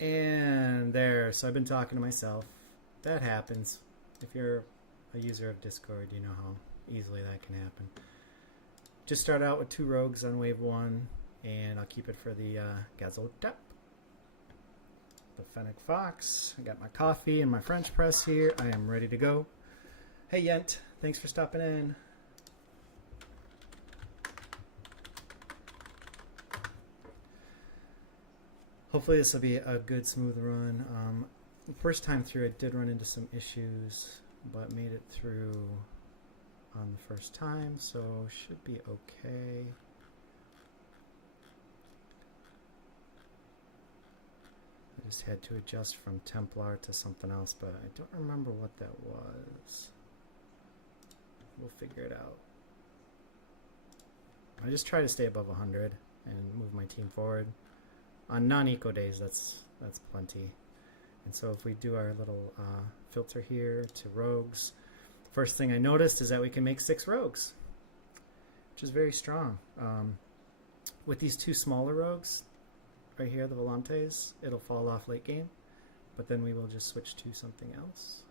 And there, so I've been talking to myself. That happens. If you're a user of Discord, you know how easily that can happen. Just start out with 2 rogues on wave 1, and I'll keep it for the Gazotep. The Fennec Fox. I got my coffee and my French press here. I am ready to go. Hey Yent, thanks for stopping in. Hopefully this will be a good smooth run. First time through it did run into some issues, but made it through on the first time, so should be okay. I just had to adjust from Templar to something else, but I don't remember what that was. We'll figure it out. I just try to stay above 100 and move my team forward. On non-eco days, that's plenty. And so if we do our little filter here to rogues, first thing I noticed is that we can make 6 rogues, which is very strong. With these 2 smaller rogues, right here, the Volantes, it'll fall off late game, but then we will just switch to something else.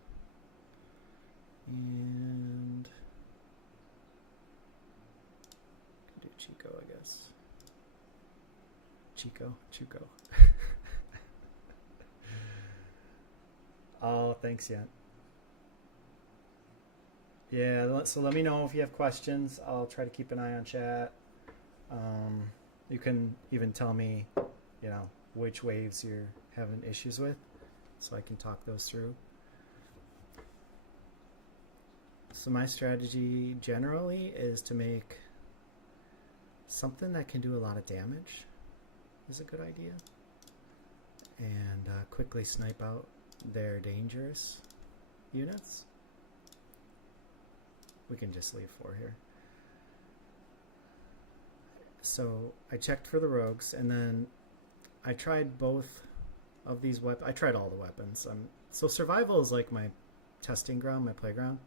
And do Chico, I guess. Chico. Oh, thanks, Yent. Yeah, so let me know if you have questions. I'll try to keep an eye on chat. You can even tell me, you know, which waves you're having issues with, so I can talk those through. So my strategy generally is to make something that can do a lot of damage is a good idea, and quickly snipe out their dangerous units. We can just leave 4 here. So I checked for the rogues, and then I tried both of these weapons. I tried all the weapons. So survival is like my testing ground, my playground.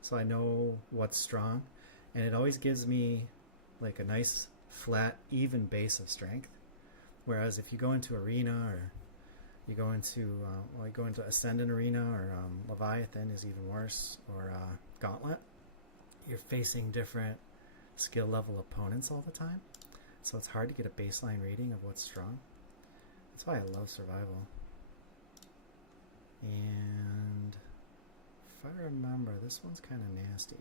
So I know what's strong, and it always gives me like a nice flat, even base of strength. Whereas if you go into Arena, or you go into Ascendant Arena, or Leviathan is even worse, or Gauntlet, you're facing different skill level opponents all the time. So it's hard to get a baseline reading of what's strong. That's why I love survival. And if I remember, this one's kind of nasty.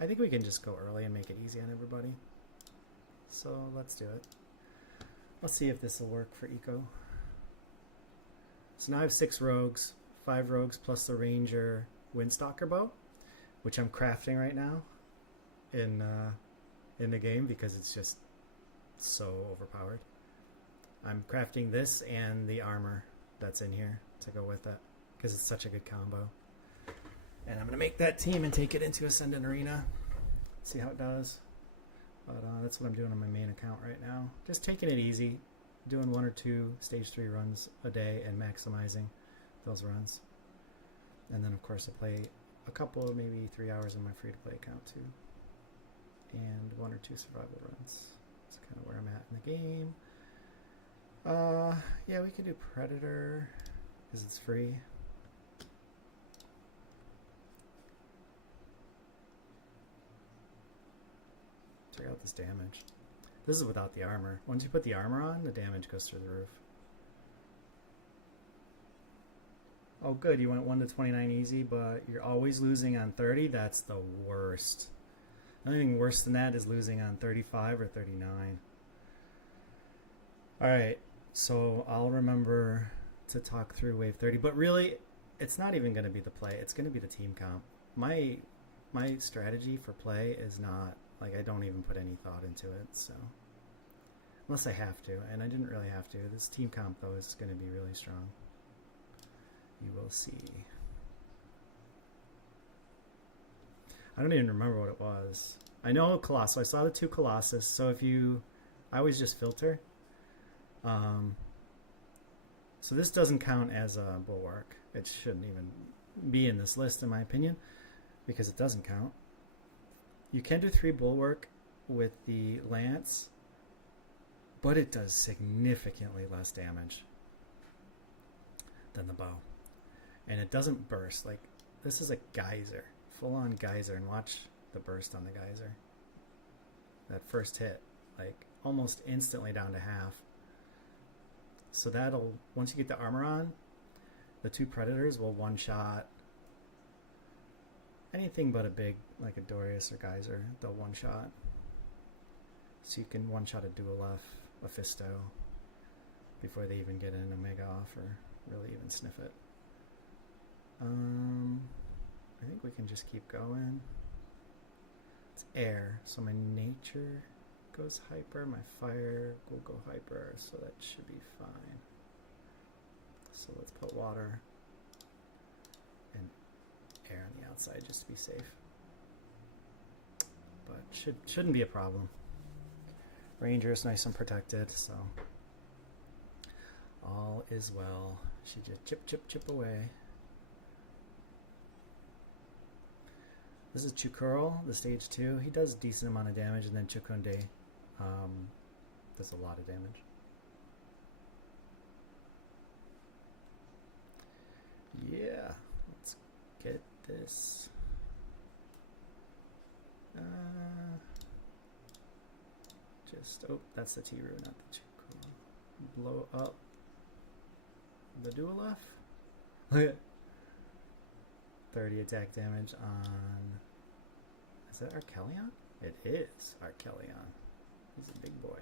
I think we can just go early and make it easy on everybody. So let's do it. Let's see if this will work for Eco. So now I have 6 rogues, 5 rogues plus the Ranger Windstalker bow, which I'm crafting right now in the game because it's just so overpowered. I'm crafting this and the armor that's in here to go with it because it's such a good combo. And I'm going to make that team and take it into Ascendant Arena. See how it does. But that's what I'm doing on my main account right now. Just taking it easy, doing 1 or 2 stage 3 runs a day and maximizing those runs. And then of course I play a couple, maybe 3 hours on my free-to-play account too. And 1 or 2 survival runs. That's kind of where I'm at in the game. Yeah, we could do Predator because it's free. Check out this damage. This is without the armor. Once you put the armor on, the damage goes through the roof. Oh good, you went 1 to 29 easy, but you're always losing on 30. That's the worst. Anything worse than that is losing on 35 or 39. Alright, so I'll remember to talk through wave 30, but really, it's not even going to be the play. It's going to be the team comp. My strategy for play is not, like, I don't even put any thought into it, so. Unless I have to, and I didn't really have to. This team comp, though, is going to be really strong. You will see. I don't even remember what it was. I know Colossus. I saw the 2 Colossus, so if you... I always just filter. So this doesn't count as a bulwark. It shouldn't even be in this list, in my opinion, because it doesn't count. You can do 3 bulwark with the lance, but it does significantly less damage than the bow. And it doesn't burst. Like, this is a geyser, full-on geyser, and watch the burst on the geyser. That first hit, like, almost instantly down to half. So that'll, once you get the armor on, the two predators will one-shot anything but a big, like a Dorius or Geyser. They'll one-shot. So you can one-shot a Dual F, a Fisto, before they even get an Omega off or really even sniff it. I think we can just keep going. It's air, so my nature goes hyper, my fire will go hyper, so that should be fine. So let's put water and air on the outside just to be safe. But shouldn't be a problem. Ranger is nice and protected, so all is well. She just chip away. This is Chukuro, the stage 2. He does a decent amount of damage, and then Chukunde does a lot of damage. Yeah, let's get this. Oh, that's the T-Roo, not the Chukuro. Blow up the Dual F. Look at 30 attack damage on. Is that Archelion? It is Archelion. He's a big boy.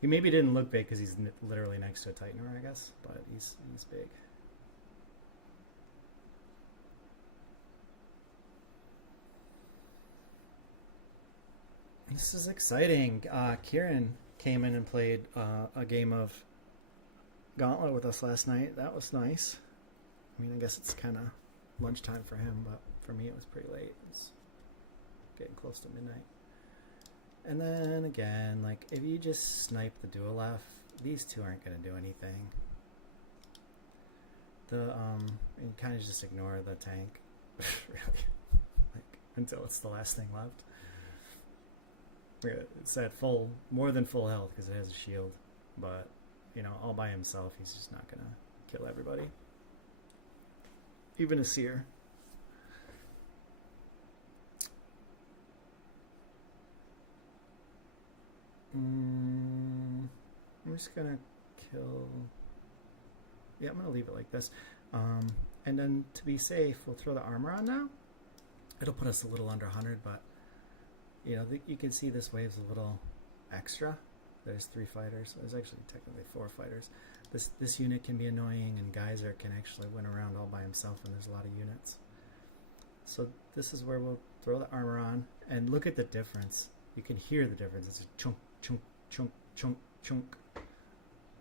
He maybe didn't look big because he's literally next to a Titanor, I guess, but he's big. This is exciting. Kieran came in and played a game of Gauntlet with us last night. That was nice. I mean, I guess it's kind of lunchtime for him, but for me it was pretty late. It was getting close to midnight. And then again, like, if you just snipe the Dual F, these two aren't going to do anything. You kind of just ignore the tank, really, like, until it's the last thing left. It's at more than full health because it has a shield, but, you know, all by himself, he's just not going to kill everybody. Even a seer. I'm just gonna kill. Yeah, I'm gonna leave it like this. And then to be safe, we'll throw the armor on now. It'll put us a little under 100, but you know, you can see this wave's a little extra. There's 3 fighters. There's actually technically 4 fighters. This unit can be annoying, and Geyser can actually win around all by himself when there's a lot of units. So this is where we'll throw the armor on, and look at the difference. You can hear the difference. It's a chunk, chunk, chunk, chunk, chunk.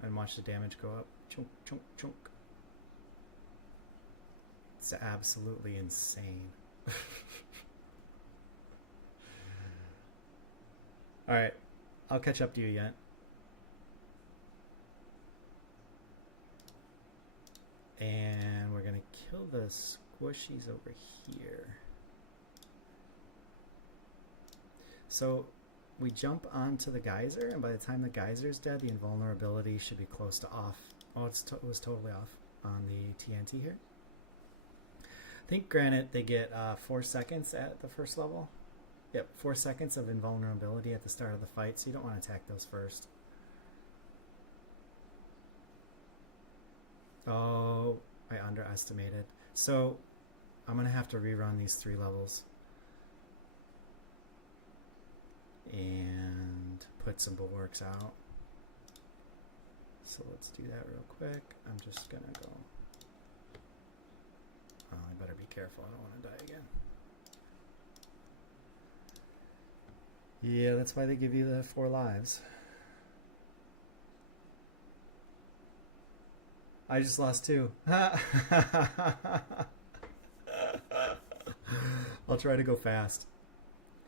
And watch the damage go up. Chunk, chunk, chunk. It's absolutely insane. Alright, I'll catch up to you yet. And we're gonna kill the squishies over here. So we jump onto the Geyser, and by the time the Geyser's dead, the invulnerability should be close to off. Oh, it was totally off on the TNT here. I think, granted, they get 4 seconds at the first level. Yep, 4 seconds of invulnerability at the start of the fight, so you don't want to attack those first. Oh, I underestimated. So I'm going to have to rerun these 3 levels and put some bulwarks out. So let's do that real quick. I'm just going to go. Oh, I better be careful. I don't want to die again. Yeah, that's why they give you the 4 lives. I just lost 2. I'll try to go fast,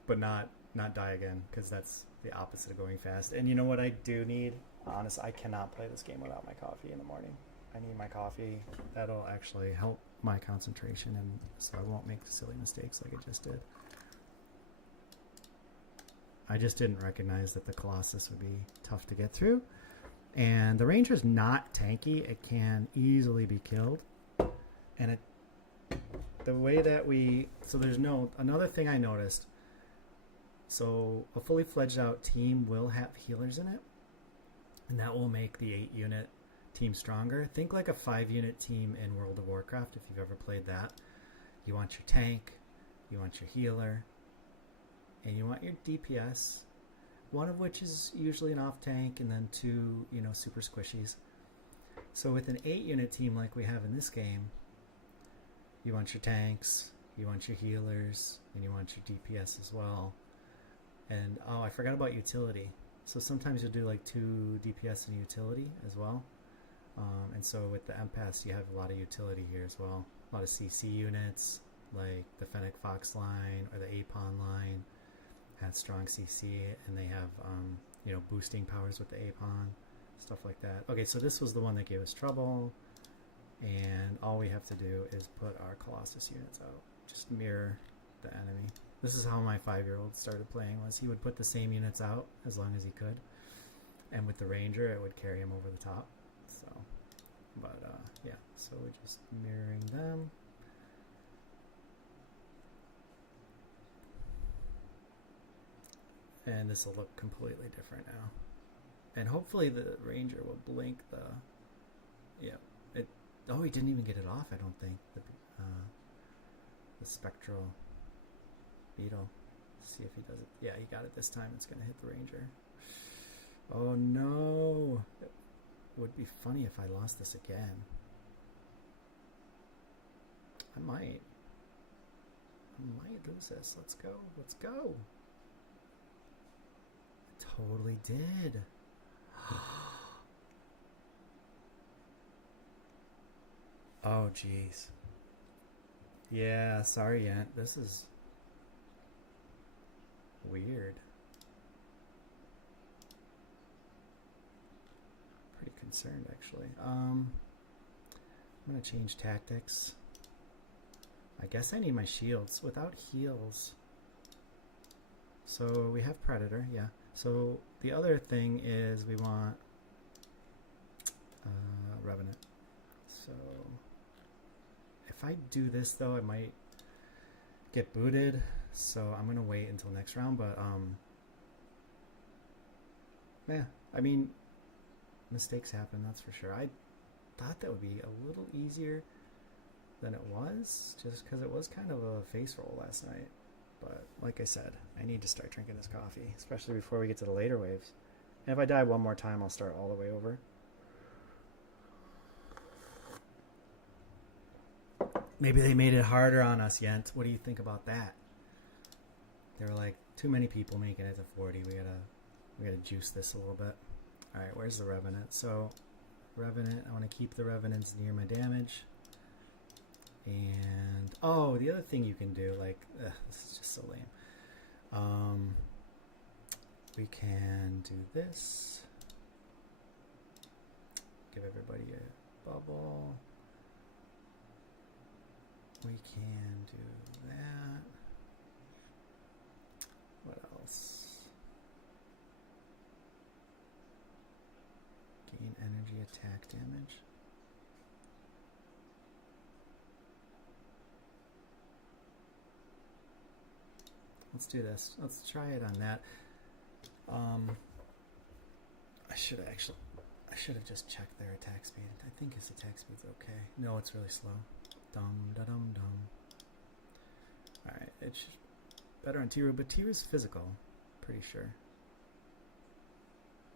but not die again, because that's the opposite of going fast. And you know what I do need? Honestly, I cannot play this game without my coffee in the morning. I need my coffee. That'll actually help my concentration, and so I won't make silly mistakes like I just did. I just didn't recognize that the Colossus would be tough to get through. And the Ranger's not tanky. It can easily be killed. And the way that so there's another thing I noticed. So a fully fledged out team will have healers in it. And that will make the 8-unit team stronger. Think like a 5-unit team in World of Warcraft if you've ever played that. You want your tank, you want your healer, and you want your DPS, one of which is usually an off tank, and then 2, super squishies. So with an 8-unit team like we have in this game, you want your tanks, you want your healers, and you want your DPS as well. And I forgot about utility. So sometimes you'll do like 2 DPS and utility as well. And so with the Empaths, you have a lot of utility here as well. A lot of CC units, like the Fennec Fox line or the Apon line has strong CC, and they have boosting powers with the Apon, stuff like that. Okay, so this was the one that gave us trouble, and all we have to do is put our Colossus units out. Just mirror the enemy. This is how my 5-year-old started playing, was he would put the same units out as long as he could, and with the Ranger it would carry him over the top. So, but yeah, so we're just mirroring them. And this will look completely different now. And hopefully the Ranger will blink the... Yeah. Oh, he didn't even get it off, I don't think. The Spectral Beetle. Let's see if he does it. Yeah, he got it this time. It's going to hit the Ranger. Oh, no. It would be funny if I lost this again. I might lose this. Let's go. Let's go. Totally did. Oh, jeez. Yeah, sorry, Yent. This is weird. Pretty concerned, actually. I'm gonna change tactics. I guess I need my shields. Without heals. So we have Predator, yeah. So the other thing is we want Revenant. So if I do this though, I might get booted. So I'm gonna wait until next round. But yeah, I mean, mistakes happen. That's for sure. I thought that would be a little easier than it was, just because it was kind of a face roll last night. But like I said, I need to start drinking this coffee, especially before we get to the later waves. And if I die one more time, I'll start all the way over. Maybe they made it harder on us, Yent. What do you think about that? They were like, too many people making it to 40. We gotta juice this a little bit. All right, where's the Revenant? So, Revenant, I want to keep the Revenants near my damage. And oh, the other thing you can do, like, this is just so lame. We can do this. Give everybody a bubble. We can do that. What else? Gain energy attack damage. Let's do this. Let's try it on that. I should have just checked their attack speed. I think his attack speed's okay. No, it's really slow. Dum da dum dum. Alright, it's better on Tiru, but Tiru's physical, pretty sure.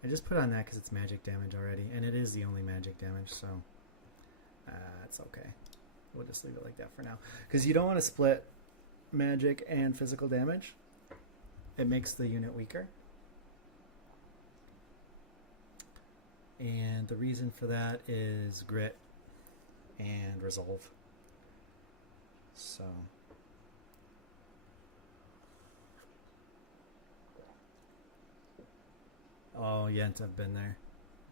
I just put on that because it's magic damage already, and it is the only magic damage, so it's okay. We'll just leave it like that for now. Because you don't want to split magic and physical damage. It makes the unit weaker. And the reason for that is grit and resolve. So oh, Yent, I've been there.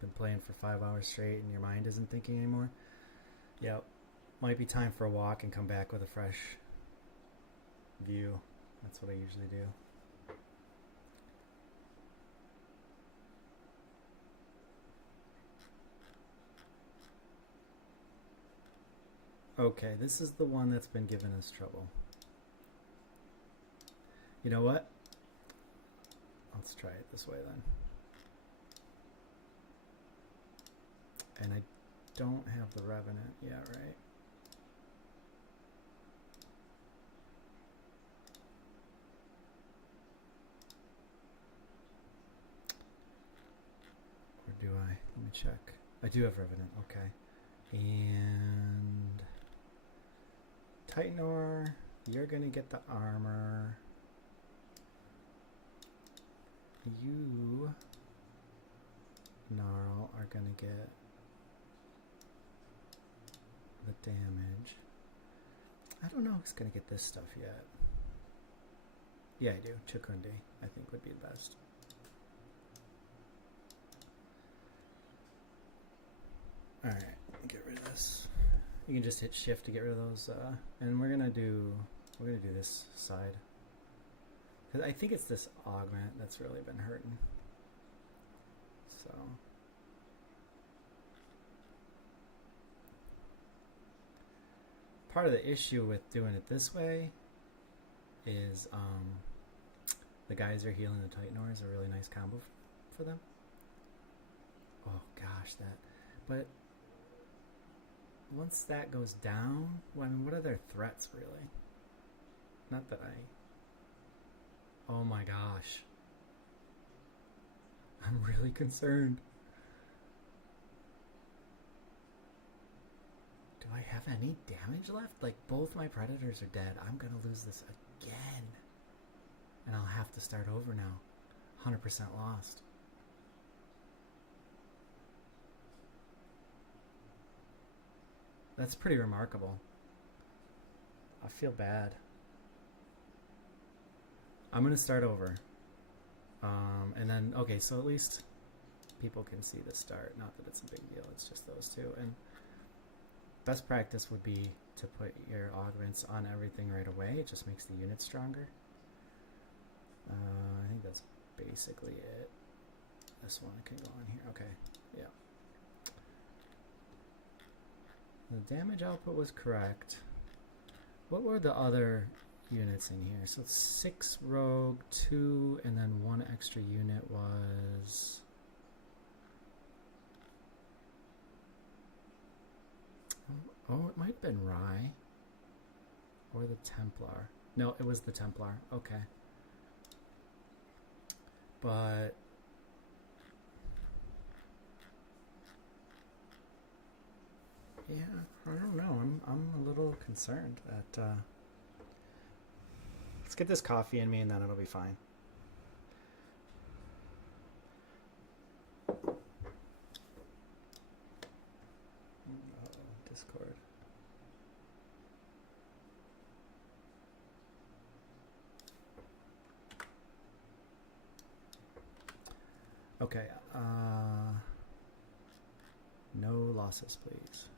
Been playing for 5 hours straight and your mind isn't thinking anymore. Yep. Might be time for a walk and come back with a fresh view. That's what I usually do. Okay, this is the one that's been giving us trouble. You know what? Let's try it this way then. And I don't have the Revenant yet, right? Or do I? Let me check. I do have Revenant, okay. And Titanor, you're gonna get the armor. You, Gnarl, are gonna get the damage. I don't know who's gonna get this stuff yet. Yeah, I do. Chakundi, I think, would be the best. Alright, get rid of this. You can just hit shift to get rid of those, and we're gonna do this side. Because I think it's this augment that's really been hurting. So part of the issue with doing it this way is the guys are healing the Titanor is a really nice combo for them. Oh gosh, that. But once that goes down, well, I mean, what are their threats really? Not that I... Oh my gosh. I'm really concerned. Do I have any damage left? Like, both my predators are dead. I'm gonna lose this again. And I'll have to start over now. 100% lost. That's pretty remarkable. I feel bad. I'm gonna start over. And then, okay, so at least people can see the start. Not that it's a big deal, it's just those two. And best practice would be to put your augments on everything right away. It just makes the unit stronger. I think that's basically it. This one can go on here. Okay, yeah. The damage output was correct. What were the other units in here? So it's 6 rogue, 2, and then 1 extra unit was... Oh, it might have been Rye. Or the Templar. No, it was the Templar. Okay. But... yeah, I don't know. I'm a little concerned that... let's get this coffee in me and then it'll be fine. Discord. Okay, no losses, please.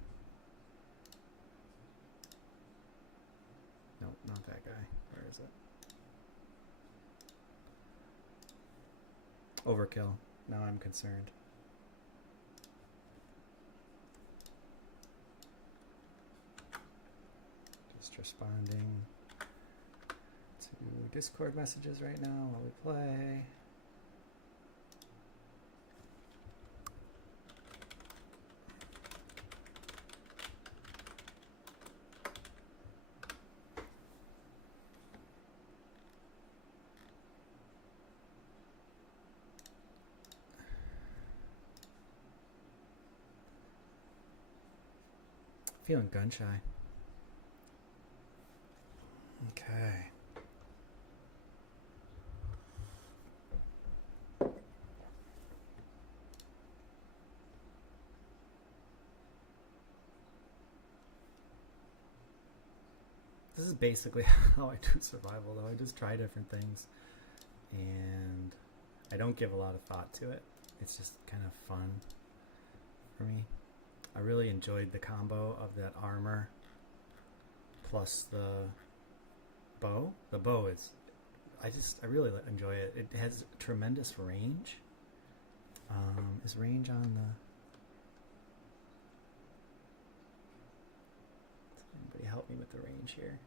No, not that guy. Where is it? Overkill. Now I'm concerned. Just responding to Discord messages right now while we play. Feeling gun shy. Okay. This is basically how I do survival, though. I just try different things, and I don't give a lot of thought to it. It's just kind of fun for me. I really enjoyed the combo of that armor plus the bow. The bow is, I really enjoy it. It has tremendous range. Is range on the... help me with the range here.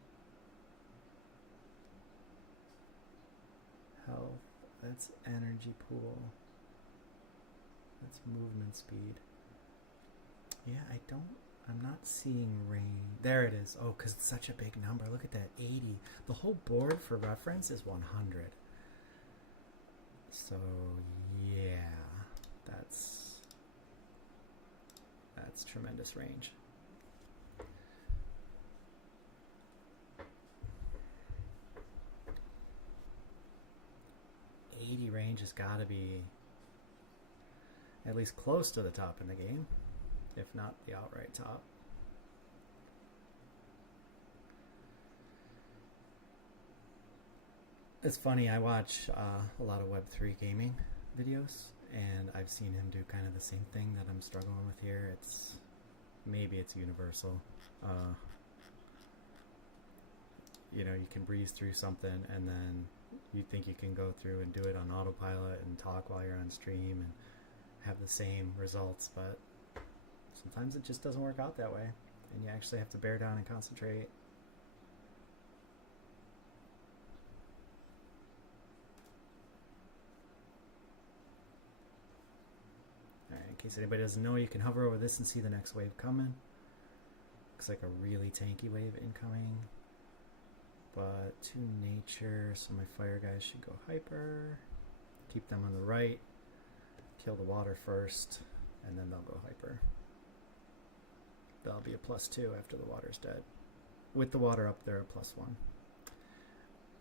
Health, that's energy pool. That's movement speed. Yeah, I'm not seeing rain. There it is. Oh, because it's such a big number. Look at that, 80. The whole board for reference is 100. So, yeah, that's tremendous range. Range has got to be at least close to the top in the game, if not the outright top. It's funny, I watch a lot of Web3 gaming videos, and I've seen him do kind of the same thing that I'm struggling with here. Maybe it's universal. You know, you can breeze through something, and then you think you can go through and do it on autopilot and talk while you're on stream and have the same results, but sometimes it just doesn't work out that way, and you actually have to bear down and concentrate. Alright, in case anybody doesn't know, you can hover over this and see the next wave coming. Looks like a really tanky wave incoming. But to nature, so my fire guys should go hyper. Keep them on the right. Kill the water first, and then they'll go hyper. That'll be a +2 after the water's dead. With the water up there, a +1.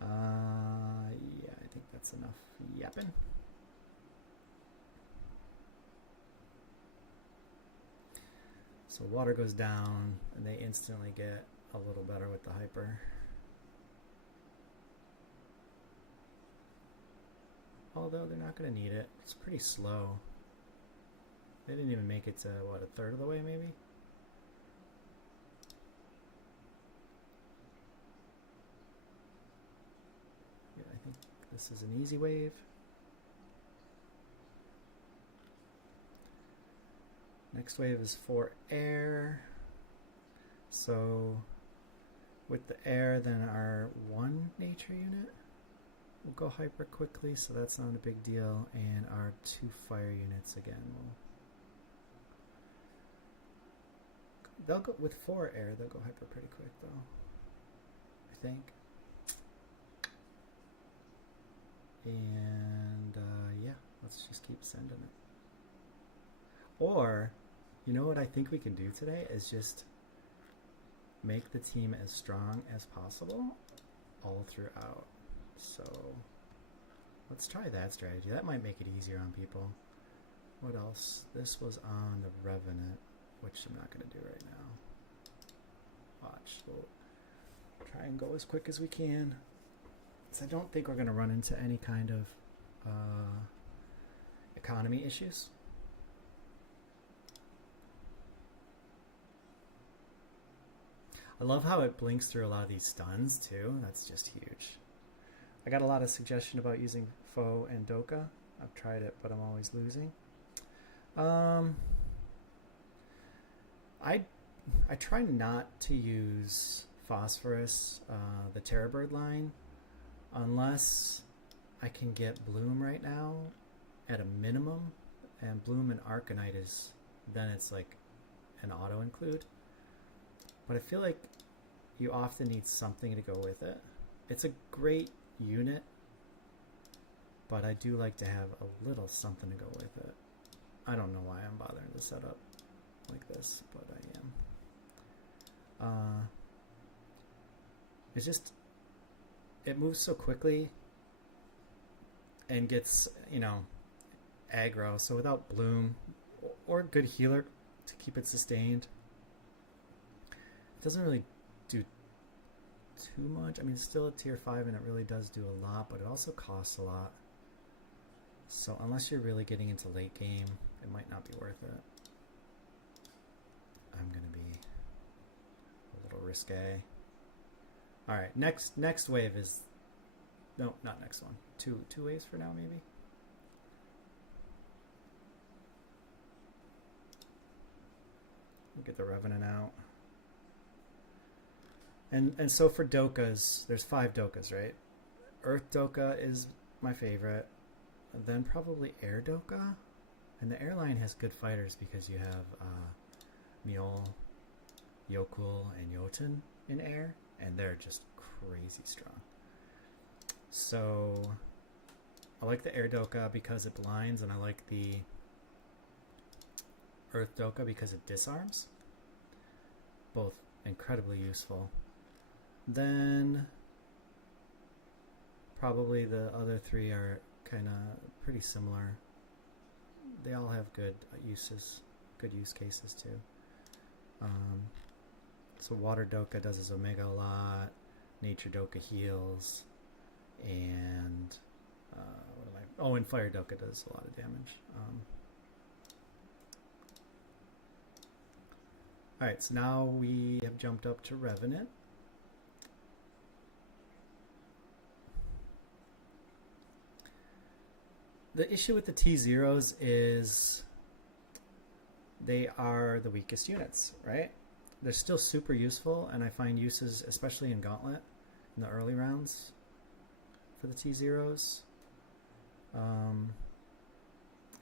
Yeah, I think that's enough yapping. So water goes down, and they instantly get a little better with the hyper. Although they're not going to need it. It's pretty slow. They didn't even make it to, what, a third of the way maybe? Yeah, I think this is an easy wave. Next wave is for air. So with the air, then our 1 nature unit will go hyper quickly, so that's not a big deal, and our 2 fire units again will. They'll go with 4 air. They'll go hyper pretty quick, though, I think. And yeah, let's just keep sending it. Or, you know what I think we can do today is just make the team as strong as possible all throughout. So let's try that strategy. That might make it easier on people. What else? This was on the Revenant, which I'm not going to do right now. Watch. We'll try and go as quick as we can. So I don't think we're going to run into any kind of economy issues. I love how it blinks through a lot of these stuns too. That's just huge. I got a lot of suggestion about using Foe and Doka. I've tried it, but I'm always losing. I try not to use Phosphorus, the Terrorbird line, unless I can get Bloom right now at a minimum, and Bloom and Arcanite is, then it's like an auto include. But I feel like you often need something to go with it. It's a great unit, but I do like to have a little something to go with it. I don't know why I'm bothering to set up like this, but I am. It's just, it moves so quickly and gets, you know, aggro. So without Bloom or a good healer to keep it sustained, it doesn't really do too much. I mean, it's still a tier 5 and it really does do a lot, but it also costs a lot. So unless you're really getting into late game, it might not be worth it. I'm gonna be a little risque. Alright, next wave is, no, not next one. Two waves for now, maybe. We'll get the Revenant out. And so for Dokas, there's 5 Dokas, right? Earth Doka is my favorite. And then probably Air Doka. And the airline has good fighters because you have Mjol, Yokul, and Jotun in air. And they're just crazy strong. So I like the Air Doka because it blinds, and I like the Earth Doka because it disarms. Both incredibly useful. Then probably the other 3 are kind of pretty similar. They all have good uses, good use cases too. So Water Doka does his Omega a lot. Nature Doka heals, and and Fire Doka does a lot of damage. Alright, so now we have jumped up to Revenant. The issue with the T0s is they are the weakest units, right? They're still super useful, and I find uses, especially in Gauntlet, in the early rounds for the T0s.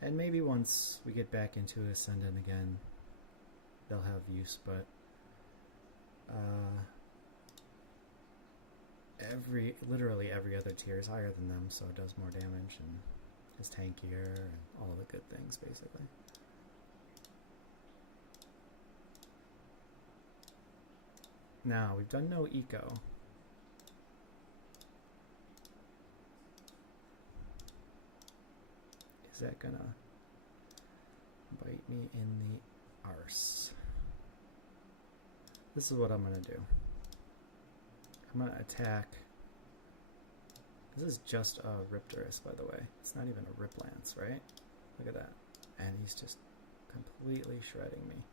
And maybe once we get back into Ascendant again, they'll have use, but literally every other tier is higher than them, so it does more damage and is tankier and all the good things, basically. Now, we've done no eco. Is that gonna bite me in the arse? This is what I'm gonna do. I'm gonna attack. This is just a Riptorus, by the way. It's not even a Riplance, right? Look at that. And he's just completely shredding me.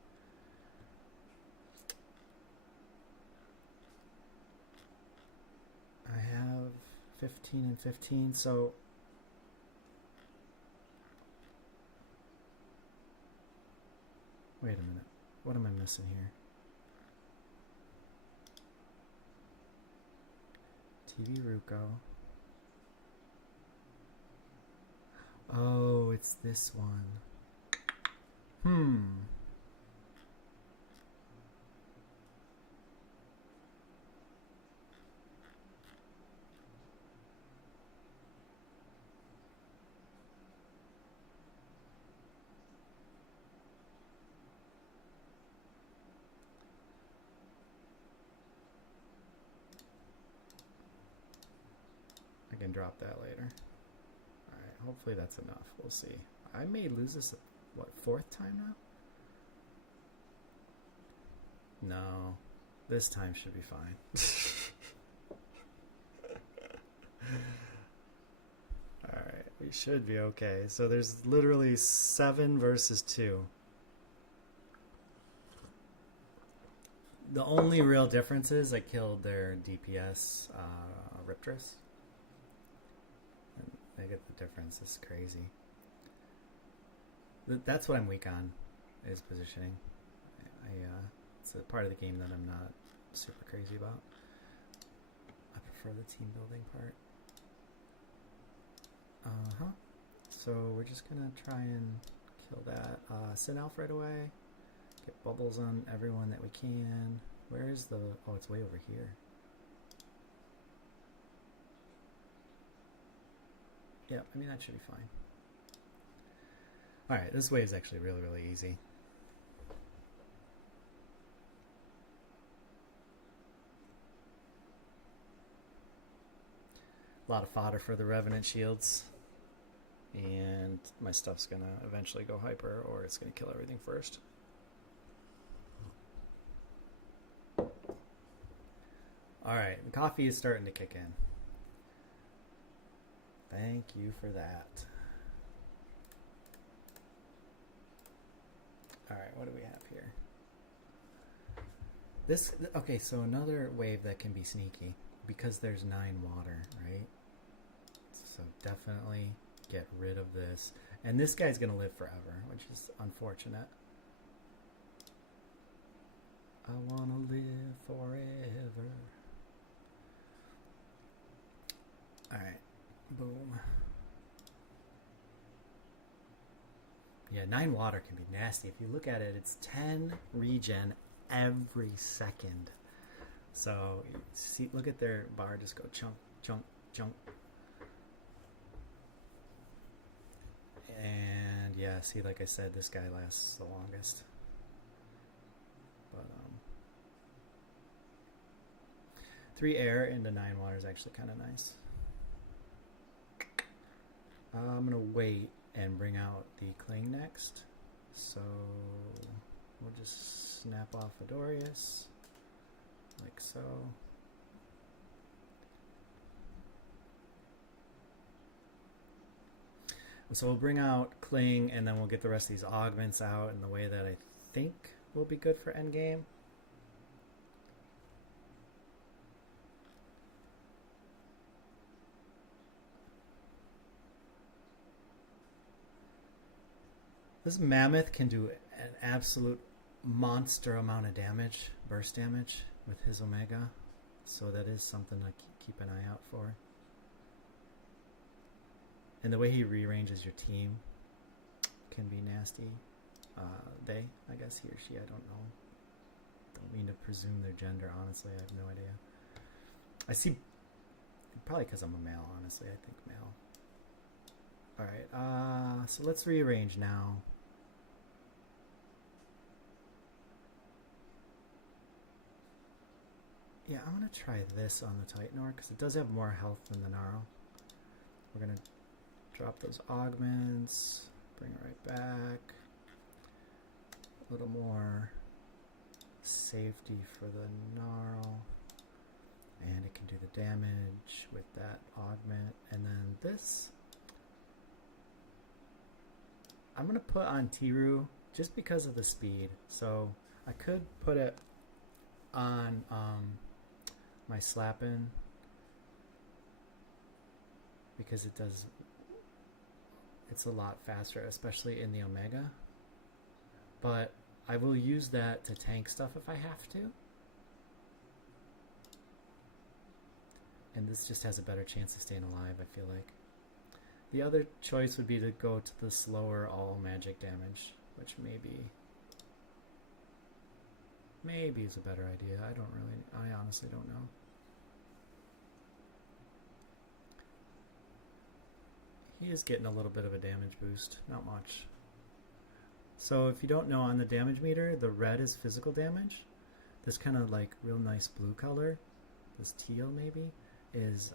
I have 15 and 15, so wait a minute. What am I missing here? TV Ruko. Oh, it's this one. I can drop that later. Alright, hopefully that's enough. We'll see. I may lose this, what, 4th time now? No. This time should be fine. Alright, we should be okay. So there's literally 7 versus 2. The only real difference is I killed their DPS Riptorus. I get the difference. It's crazy. That's what I'm weak on, is positioning. It's a part of the game that I'm not super crazy about. I prefer the team building part. So we're just gonna try and kill that. Send Elf right away. Get bubbles on everyone that we can. Where is the... Oh, it's way over here. Yeah, I mean, that should be fine. Alright, this wave is actually really, really easy. A lot of fodder for the Revenant shields. And my stuff's gonna eventually go hyper, or it's gonna kill everything first. Alright, the coffee is starting to kick in. Thank you for that. Alright, what do we have here? Okay, so another wave that can be sneaky, because there's 9 water, right? So definitely get rid of this. And this guy's gonna live forever, which is unfortunate. I wanna live forever. Alright, boom. Yeah, 9 water can be nasty. If you look at it, it's 10 regen every second. So, see, look at their bar just go chunk, chunk, chunk. And yeah, see, like I said, this guy lasts the longest. But 3 air into 9 water is actually kind of nice. I'm gonna wait and bring out the cling next. So we'll just snap off Adorius like so. So we'll bring out Cling, and then we'll get the rest of these augments out in the way that I think will be good for endgame. This Mammoth can do an absolute monster amount of damage, burst damage, with his Omega. So that is something to keep an eye out for. And the way he rearranges your team can be nasty. They, I guess he or she, I don't know. Don't mean to presume their gender, honestly. I have no idea. I see, probably because I'm a male, honestly. I think male. Alright, so let's rearrange now. Yeah, I'm going to try this on the Titanor because it does have more health than the Gnarl. We're going to drop those augments, bring it right back. A little more safety for the Gnarl. And it can do the damage with that augment. And then this, I'm going to put on Tiru just because of the speed. So I could put it on my Slappin because it's a lot faster, especially in the Omega. But I will use that to tank stuff if I have to. And this just has a better chance of staying alive, I feel like. The other choice would be to go to the slower all magic damage, which maybe is a better idea. I honestly don't know. He is getting a little bit of a damage boost, not much. So if you don't know, on the damage meter, the red is physical damage. This kind of like real nice blue color, this teal maybe, is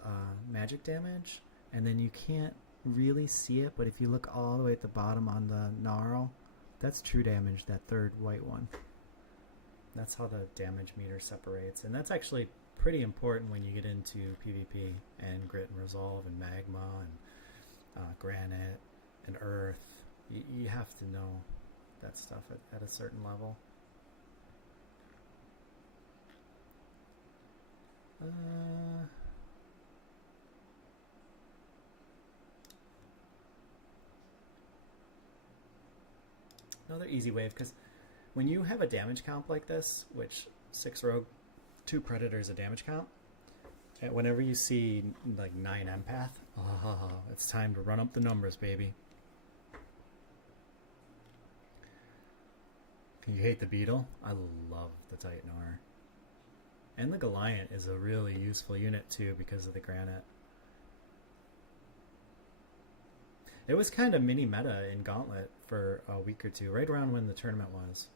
magic damage. And then you can't really see it, but if you look all the way at the bottom on the Gnarl, that's true damage, that third white one. That's how the damage meter separates, and that's actually pretty important when you get into PvP and Grit and Resolve and Magma and Granite and Earth. You have to know that stuff at a certain level. Another easy wave, because when you have a damage comp like this, which 6 rogue, 2 predator is a damage comp, and whenever you see like 9 empath, it's time to run up the numbers, baby. You hate the beetle? I love the Titanor. And the Goliath is a really useful unit too because of the granite. It was kind of mini meta in Gauntlet for a week or two, right around when the tournament was.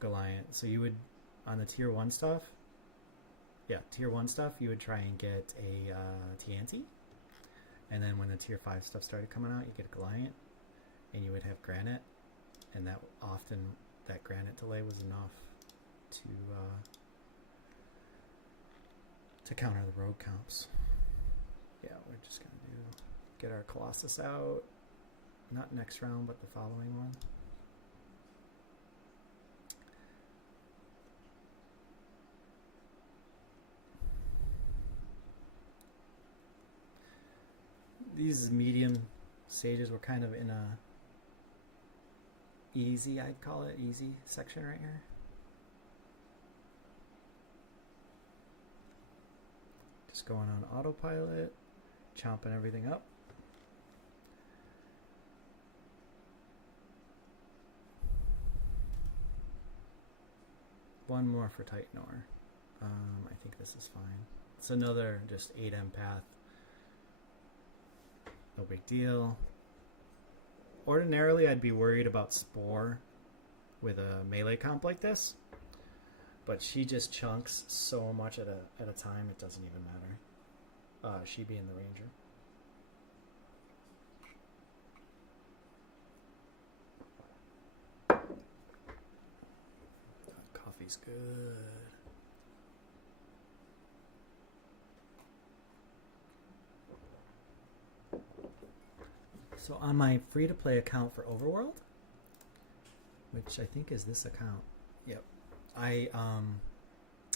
Goliath. So you would, on the tier 1 stuff, tier 1 stuff, you would try and get a TNT. And then when the tier 5 stuff started coming out, you get a Goliath. And you would have granite. And that often, that granite delay was enough to counter the rogue comps. Yeah, we're just going to get our Colossus out. Not next round, but the following one. These medium stages were kind of in a easy, I'd call it easy section right here. Just going on autopilot, chomping everything up. One more for Titan ore. I think this is fine. It's another just 8 empath. No big deal. Ordinarily, I'd be worried about Spore with a melee comp like this, but she just chunks so much at a time, it doesn't even matter. She being the ranger. Coffee's good. So on my free-to-play account for Overworld, which I think is this account, yep, I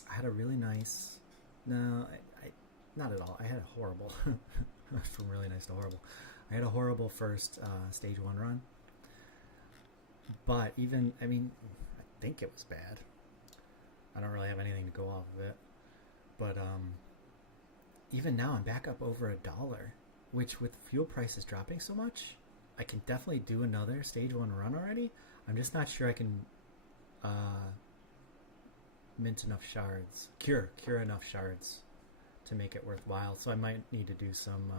had a really nice, no, I not at all, I had a horrible, from really nice to horrible, I had a horrible first stage 1 run, but even, I mean, I think it was bad, I don't really have anything to go off of it, but even now I'm back up over $1, which with fuel prices dropping so much, I can definitely do another stage 1 run already. I'm just not sure I can mint enough shards, cure enough shards to make it worthwhile. So I might need to do some,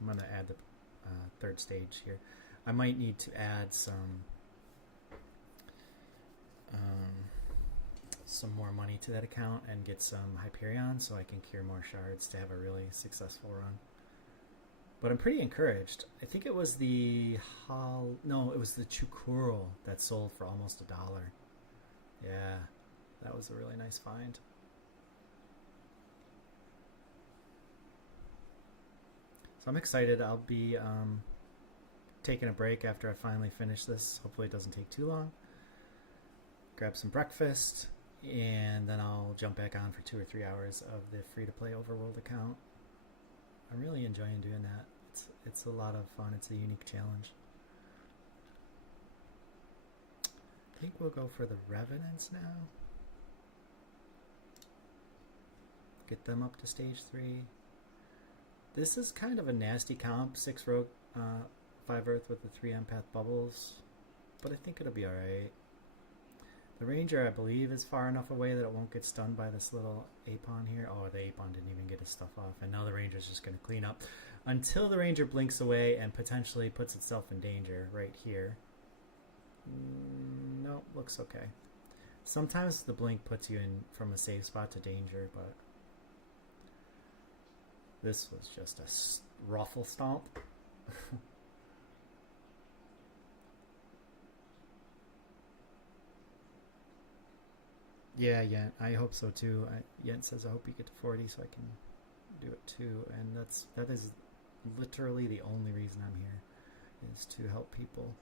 I'm going to add the third stage here. I might need to add some more money to that account and get some Hyperion so I can cure more shards to have a really successful run. But I'm pretty encouraged. I think it was the it was the Chukuro that sold for almost $1. Yeah, that was a really nice find. So I'm excited. I'll be taking a break after I finally finish this. Hopefully it doesn't take too long. Grab some breakfast, and then I'll jump back on for 2 or 3 hours of the free-to-play Overworld account. I'm really enjoying doing that. It's a lot of fun. It's a unique challenge. I think we'll go for the Revenants now. Get them up to stage 3. This is kind of a nasty comp. 6 rogue, 5 earth with the 3 empath bubbles. But I think it'll be alright. The Ranger, I believe, is far enough away that it won't get stunned by this little Apon here. Oh, the Apon didn't even get his stuff off. And now the Ranger's just going to clean up until the Ranger blinks away and potentially puts itself in danger right here. Nope, looks okay. Sometimes the blink puts you in from a safe spot to danger, but this was just a ruffle stomp. Yeah, I hope so too. Yent says I hope you get to 40 so I can do it too, and that is literally the only reason I'm here, is to help people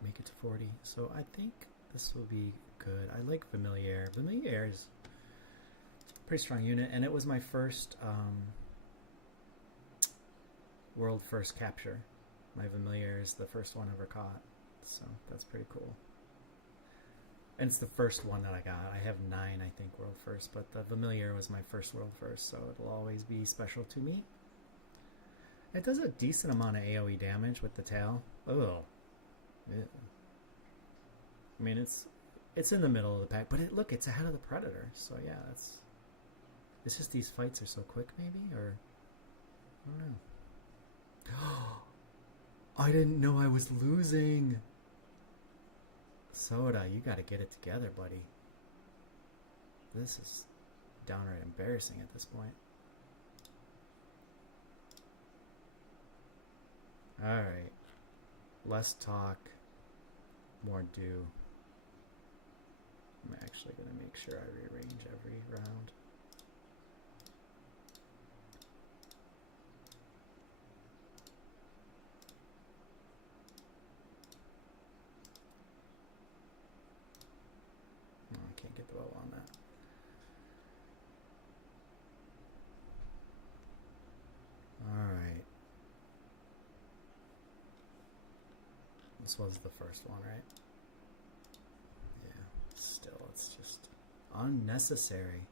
make it to 40. So I think this will be good. I like Familiar. Familiar is a pretty strong unit, and it was my first world first capture. My Familiar is the first one ever caught, so that's pretty cool. And it's the first one that I got. I have 9, I think, world first, but the Familiar was my first world first, so it'll always be special to me. It does a decent amount of AoE damage with the tail. Oh, yeah. I mean, it's in the middle of the pack, but look, it's ahead of the Predator. So yeah, it's just these fights are so quick, maybe, or I don't know. I didn't know I was losing. Soda, you gotta get it together, buddy. This is downright embarrassing at this point. Alright. Less talk, more do. I'm actually gonna make sure I rearrange every round. Can't get the bow on that. Alright. This was the first one, right? Yeah. Still, it's just unnecessary.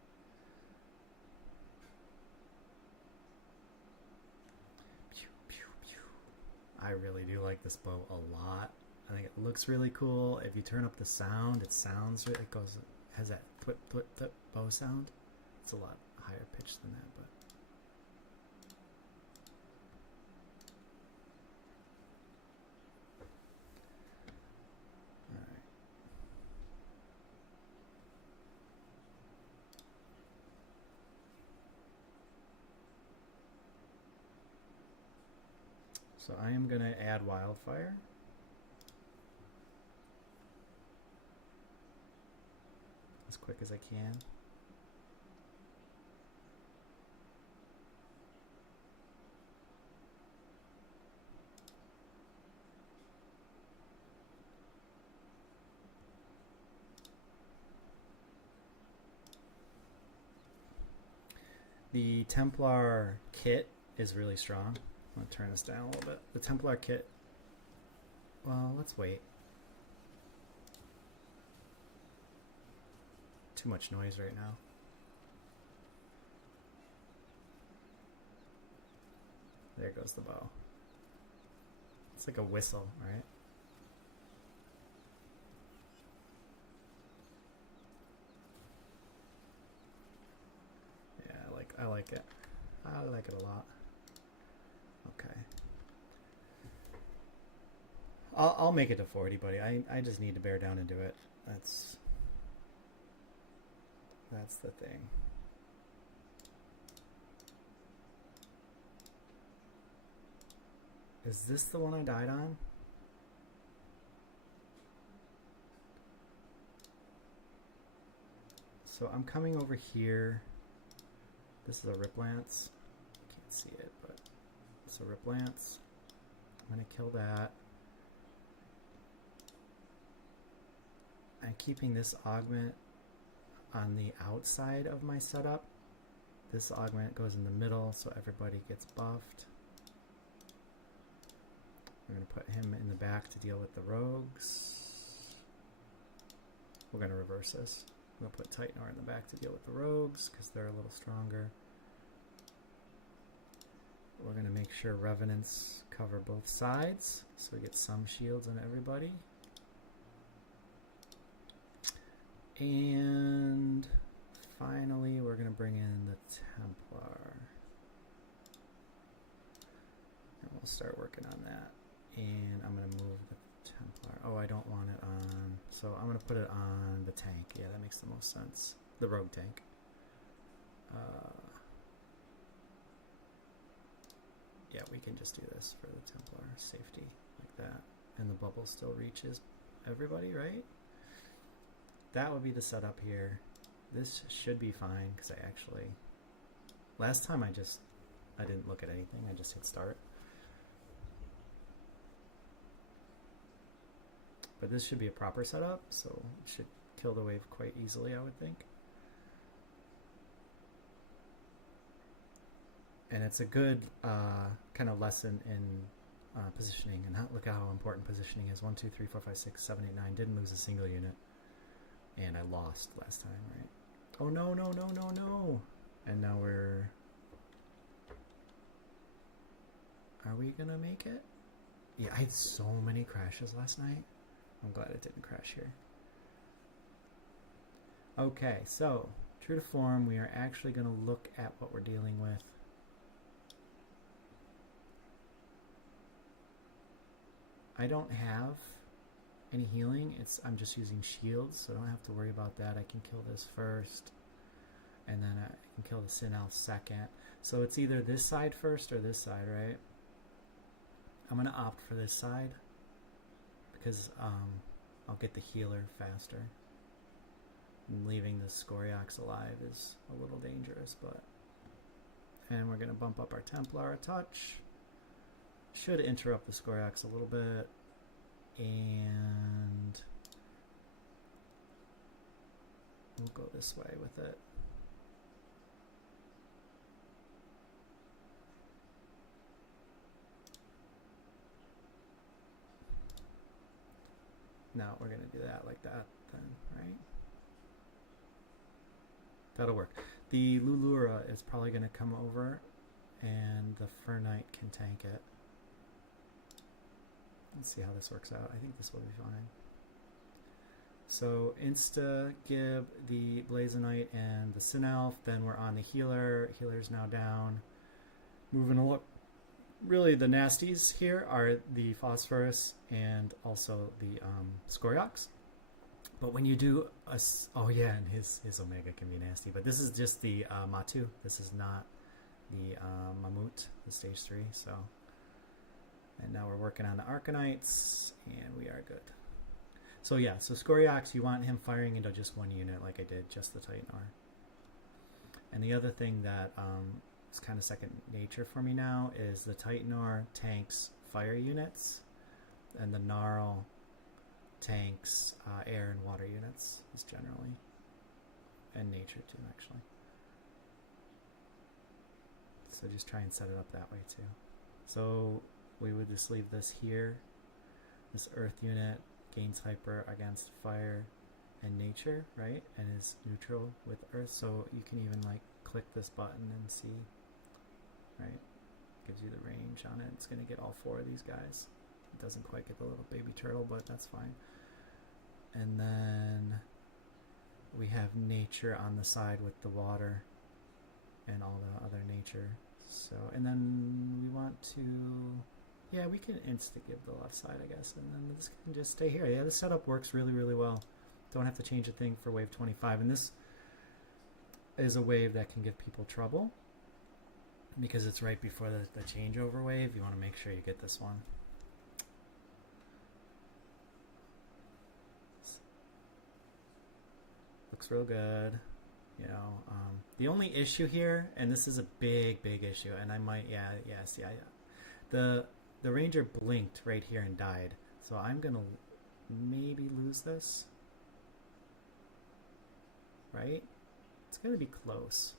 I really do like this bow a lot. I think it looks really cool. If you turn up the sound, it sounds, it goes, has that thwip thwip thwip bow sound. It's a lot higher pitched than that, but alright. So I am gonna add wildfire. As quick as I can. The Templar kit is really strong. I'm going to turn this down a little bit. The Templar kit, well, let's wait. Too much noise right now. There goes the bow. It's like a whistle, right? Yeah, I like it. I like it a lot. Okay. I'll make it to 40, buddy. I just need to bear down and do it. That's the thing. Is this the one I died on? So I'm coming over here. This is a Rip Lance. Can't see it, but it's a Rip Lance. I'm gonna kill that. I'm keeping this augment on the outside of my setup. This augment goes in the middle so everybody gets buffed. We're going to put him in the back to deal with the rogues. We're going to reverse this. We'll put Titanor in the back to deal with the rogues because they're a little stronger. We're going to make sure Revenants cover both sides so we get some shields on everybody. And finally, we're going to bring in the Templar. And we'll start working on that. And I'm going to move the Templar. Oh, I don't want it on. So I'm going to put it on the tank. Yeah, that makes the most sense. The rogue tank. Yeah, we can just do this for the Templar. Safety, like that. And the bubble still reaches everybody, right? That would be the setup here. This should be fine because I actually... Last time I didn't look at anything. I just hit start. But this should be a proper setup, so it should kill the wave quite easily, I would think. And it's a good kind of lesson in positioning, and look at how important positioning is. 1, 2, 3, 4, 5, 6, 7, 8, 9. Didn't lose a single unit. And I lost last time, right? Oh no, no, no, no, no! And now we're... Are we gonna make it? Yeah, I had so many crashes last night. I'm glad it didn't crash here. Okay, so, true to form, we are actually gonna look at what we're dealing with. I don't have any healing. I'm just using shields, so I don't have to worry about that. I can kill this first, and then I can kill the Sinel second. So it's either this side first or this side, right? I'm gonna opt for this side because I'll get the healer faster. And leaving the Scoriax alive is a little dangerous, but... And we're gonna bump up our Templar a touch. Should interrupt the Scoriax a little bit. And we'll go this way with it. Now we're going to do that like that then, right? That'll work. The Lulura is probably going to come over and the Fur Knight can tank it. Let's see how this works out. I think this will be fine. So insta gib the Blazonite and the Synelf, then we're on the healer. Healer's now down. Moving along. Really the nasties here are the Phosphorus and also the Scoriox. But when you do a... Oh yeah, and his Omega can be nasty. But this is just the Matu. This is not the Mammoth, the stage 3. So, and now we're working on the Arcanites, and we are good. So yeah, so Scoriox, you want him firing into just one unit like I did, just the Titanor. And the other thing that is kind of second nature for me now is the Titanor tanks fire units, and the Gnarl tanks air and water units is generally, and nature too actually. So just try and set it up that way too. So we would just leave this here. This earth unit gains hyper against fire and nature, right? And is neutral with earth. So you can even like click this button and see, right? Gives you the range on it. It's going to get all 4 of these guys. It doesn't quite get the little baby turtle, but that's fine. And then we have nature on the side with the water and all the other nature. So, and then we want to, yeah, we can insta-give the left side, I guess, and then this can just stay here. Yeah, the setup works really, really well. Don't have to change a thing for wave 25. And this is a wave that can give people trouble because it's right before the changeover wave. You want to make sure you get this one. Looks real good. You know, the only issue here, and this is a big issue, and I might, see, the ranger blinked right here and died, so I'm gonna maybe lose this, right? It's gonna be close.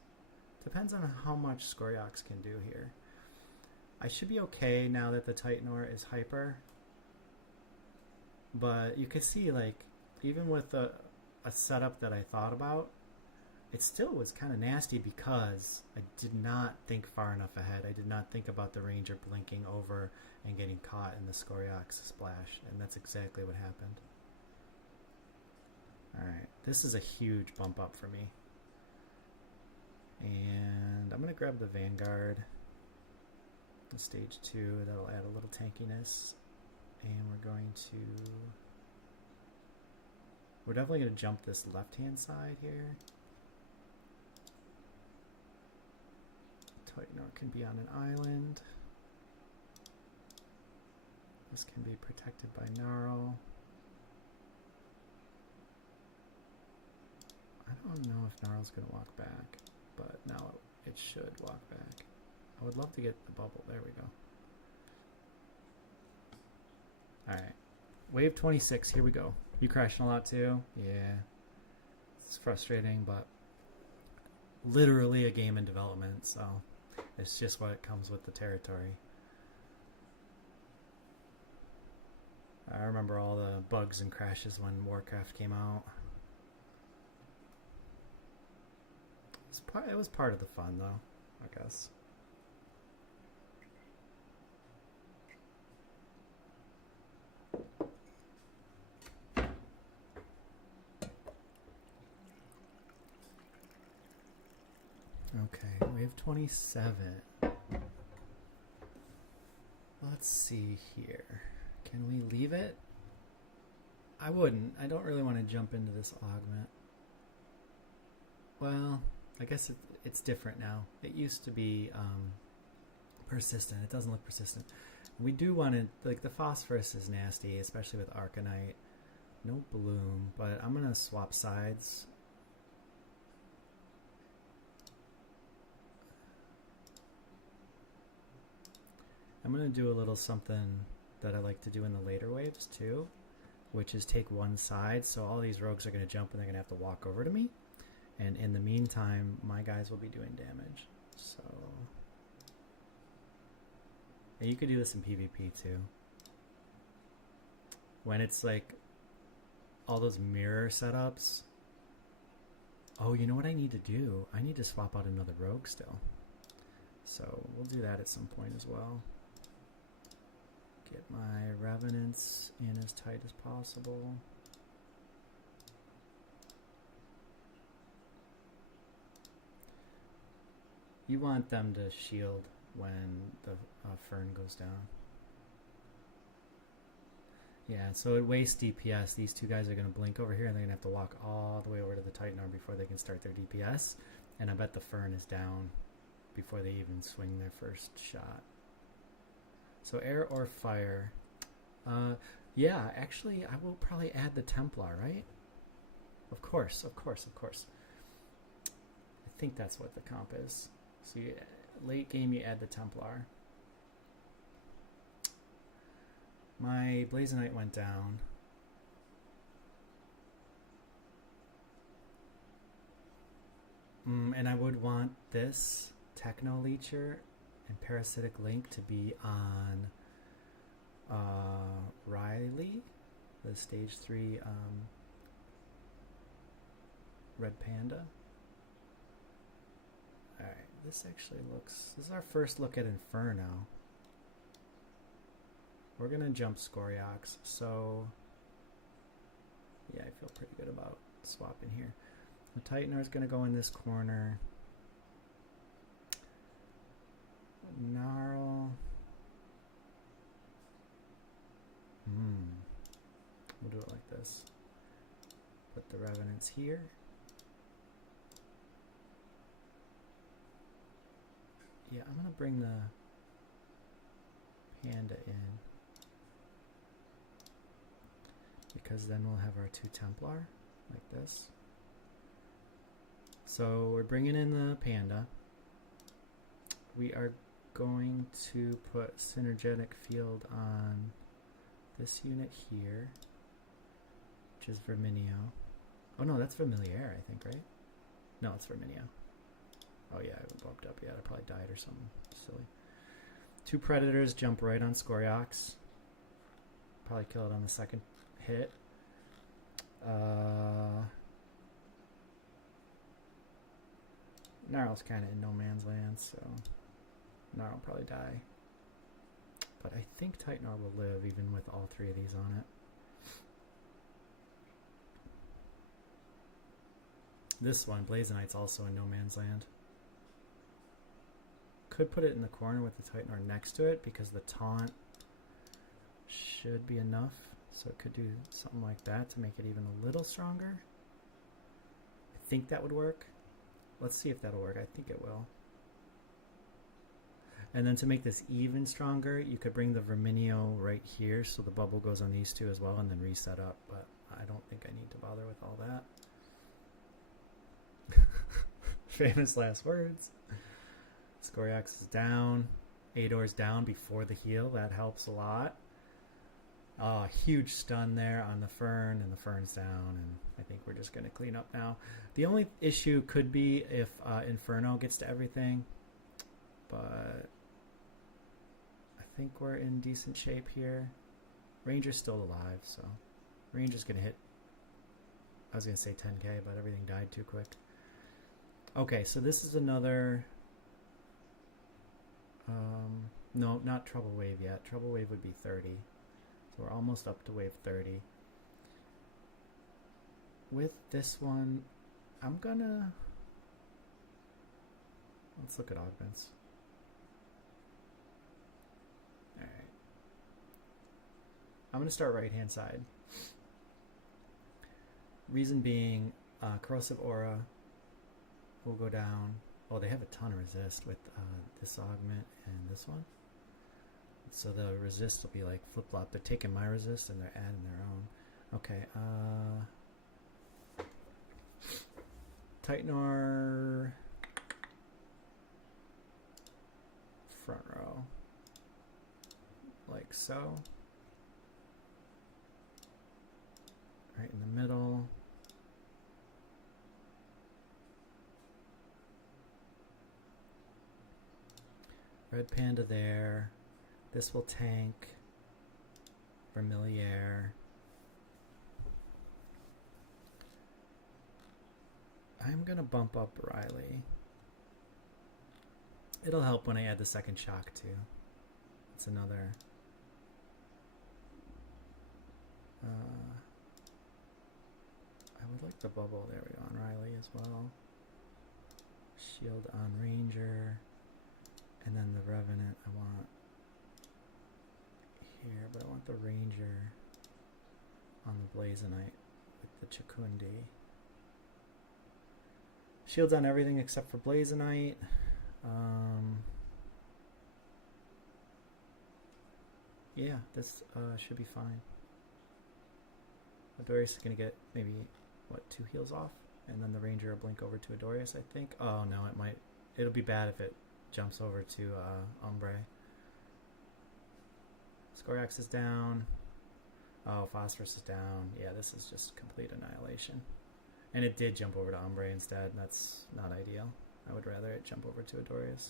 Depends on how much Scoriox can do here. I should be okay now that the Titanor is hyper, but you can see, like, even with a setup that I thought about, it still was kind of nasty because I did not think far enough ahead. I did not think about the ranger blinking over and getting caught in the Scoriox splash, and that's exactly what happened. Alright, this is a huge bump up for me. And I'm going to grab the Vanguard, the stage 2, that'll add a little tankiness. And we're definitely going to jump this left-hand side here. Titanor can be on an island. This can be protected by Gnarl. I don't know if Gnarl's going to walk back, but now it should walk back. I would love to get the bubble. There we go. Alright. Wave 26, here we go. You crashing a lot too? Yeah. It's frustrating, but literally a game in development, so it's just what comes with the territory. I remember all the bugs and crashes when Warcraft came out. It was part of the fun, though, I guess. Okay, wave 27. Let's see here. Can we leave it? I wouldn't. I don't really want to jump into this augment. Well, I guess it's different now. It used to be persistent. It doesn't look persistent. We do want to, like, the phosphorus is nasty, especially with Arcanite. No bloom, but I'm going to swap sides. I'm going to do a little something that I like to do in the later waves too, which is take one side. So all these rogues are going to jump and they're going to have to walk over to me. And in the meantime, my guys will be doing damage. So, and you could do this in PvP too. When it's like all those mirror setups. Oh, you know what I need to do? I need to swap out another rogue still. So we'll do that at some point as well. Get my revenants in as tight as possible. You want them to shield when the Fern goes down. Yeah, so it wastes DPS. These two guys are going to blink over here, and they're going to have to walk all the way over to the Titan arm before they can start their DPS. And I bet the Fern is down before they even swing their first shot. So air or fire. Yeah, actually, I will probably add the Templar, right? Of course, of course, of course. I think that's what the comp is. So you, late game, you add the Templar. My Blazonite went down. And I would want this Techno Leecher and Parasitic Link to be on Riley, the stage 3 Red Panda. Alright, this actually looks... This is our first look at Inferno. We're going to jump Scoriox, so... Yeah, I feel pretty good about swapping here. The Titaner is going to go in this corner. Gnarl. We'll do it like this. Put the Revenants here. Yeah, I'm going to bring the Panda in. Because then we'll have our 2 Templar, like this. So we're bringing in the Panda. We are going to put Synergetic Field on this unit here, which is Verminio. Oh no, that's Familiar, I think, right? No, it's Verminio. Oh yeah, I bumped up. Yeah, I probably died or something silly. 2 Predators jump right on Scoriox. Probably kill it on the second hit. Gnarl's kind of in no man's land, so Gnarl will probably die. But I think Titanor will live even with all 3 of these on it. This one, Blazonite's also in no man's land. Could put it in the corner with the Titanor next to it because the taunt should be enough. So it could do something like that to make it even a little stronger. I think that would work. Let's see if that'll work. I think it will. And then to make this even stronger, you could bring the Verminio right here so the bubble goes on these 2 as well and then reset up. But I don't think I need to bother with all that. Famous last words. Scoriox is down. Ador's down before the heal. That helps a lot. Huge stun there on the Fern, and the Fern's down, and I think we're just going to clean up now. The only issue could be if Inferno gets to everything, but I think we're in decent shape here. Ranger's still alive, so Ranger's going to hit, I was going to say 10k, but everything died too quick. Okay, so this is another, no, not Trouble Wave yet. Trouble Wave would be 30. So we're almost up to wave 30. With this one, I'm gonna... Let's look at augments. Alright. I'm gonna start right hand side. Reason being, Corrosive Aura will go down. Oh, they have a ton of resist with this augment and this one. So the resist will be like flip-flop. They're taking my resist and they're adding their own. Okay, Titanor front row. Like so. Right in the middle. Red Panda there. This will tank Familiar. I'm going to bump up Riley. It'll help when I add the second shock too. It's another I would like the bubble. There we go, on Riley as well. Shield on Ranger. And then the Revenant I want here, but I want the Ranger on the Blazonite with the Chakundi. Shields on everything except for Blazonite. Yeah, this should be fine. Adorius is going to get maybe, what, 2 heals off? And then the Ranger will blink over to Adorius, I think. Oh, no, it'll be bad if it jumps over to Ombre. Scorax is down. Oh, Phosphorus is down. Yeah, this is just complete annihilation. And it did jump over to Ombre instead. That's not ideal. I would rather it jump over to Adorius.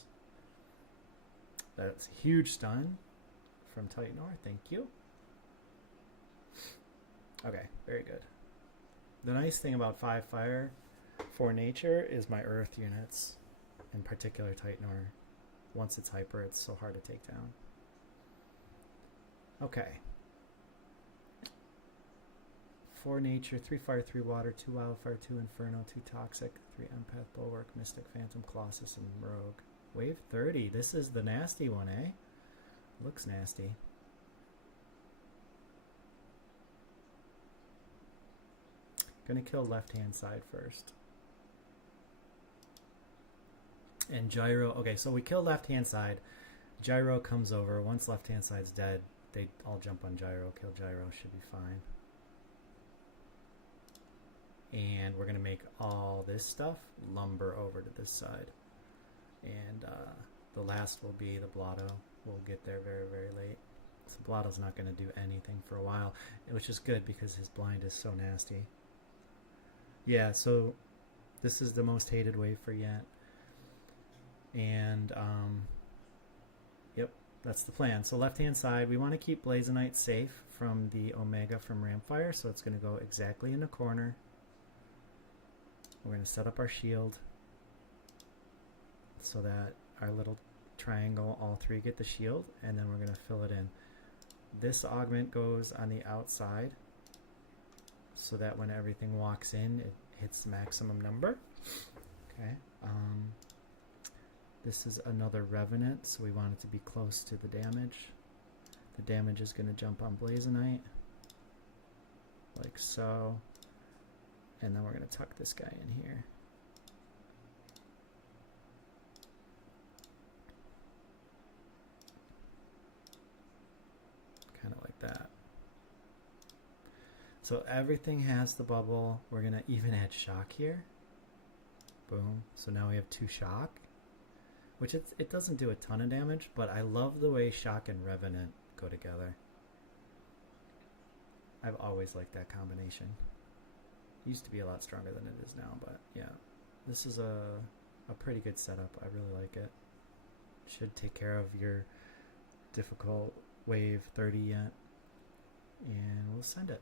That's a huge stun from Titanor. Thank you. Okay, very good. The nice thing about 5 fire, 4 nature is my earth units, in particular Titanor. Once it's hyper, it's so hard to take down. Okay. 4 nature, 3 fire, 3 water, 2 wildfire, 2 inferno, 2 toxic, 3 empath, bulwark, mystic, phantom, colossus, and rogue. Wave 30. This is the nasty one, eh? Looks nasty. Gonna kill left hand side first. And Gyro, okay, so we kill left hand side. Gyro comes over. Once left hand side's dead, they all jump on Gyro. Kill Gyro, should be fine. And we're gonna make all this stuff lumber over to this side. And the last will be the Blotto. We'll get there very, very late. So Blotto's not gonna do anything for a while, which is good because his blind is so nasty. Yeah, so this is the most hated wave for Yet. And, yep, that's the plan. So left-hand side, we want to keep Blazonite safe from the Omega from Rampfire, so it's going to go exactly in the corner. We're going to set up our shield so that our little triangle, all 3 get the shield, and then we're going to fill it in. This augment goes on the outside, so that when everything walks in, it hits the maximum number. Okay. This is another Revenant, so we want it to be close to the damage. The damage is going to jump on Blazonite, like so. And then we're going to tuck this guy in here. Kind of like that. So everything has the bubble. We're going to even add shock here. Boom. So now we have 2 shock, which it doesn't do a ton of damage, but I love the way shock and Revenant go together. I've always liked that combination. It used to be a lot stronger than it is now, but yeah. This is a pretty good setup. I really like it. Should take care of your difficult wave 30 Yet. And we'll send it.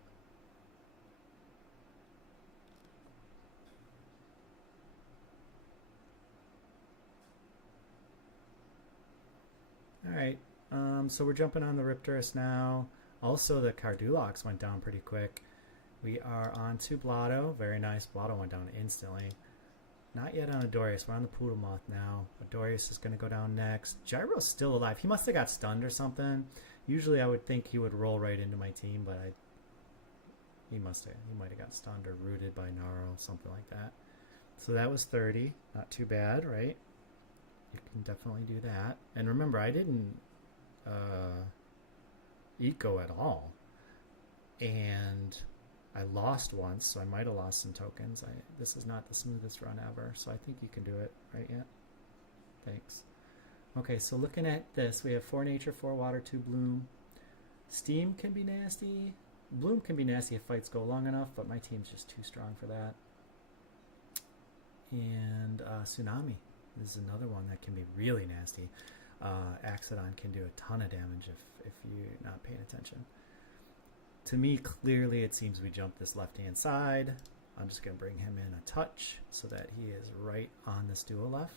Alright, so we're jumping on the Riptorus now. Also, the Cardulox went down pretty quick. We are on to Blotto. Very nice. Blotto went down instantly. Not yet on Adorius. We're on the Poodlemoth now. Adorius is going to go down next. Gyro's still alive. He must have got stunned or something. Usually I would think he would roll right into my team, but he might have got stunned or rooted by Naro, something like that. So that was 30. Not too bad, right? You can definitely do that. And remember, I didn't eco at all. And I lost once, so I might have lost some tokens. This is not the smoothest run ever, so I think you can do it, right, Yet? Thanks. Okay, so looking at this, we have 4 nature, 4 water, 2 bloom. Steam can be nasty. Bloom can be nasty if fights go long enough, but my team's just too strong for that. And Tsunami. This is another one that can be really nasty. Axodon can do a ton of damage if you're not paying attention. To me, clearly it seems we jumped this left-hand side. I'm just going to bring him in a touch so that he is right on this Duolef.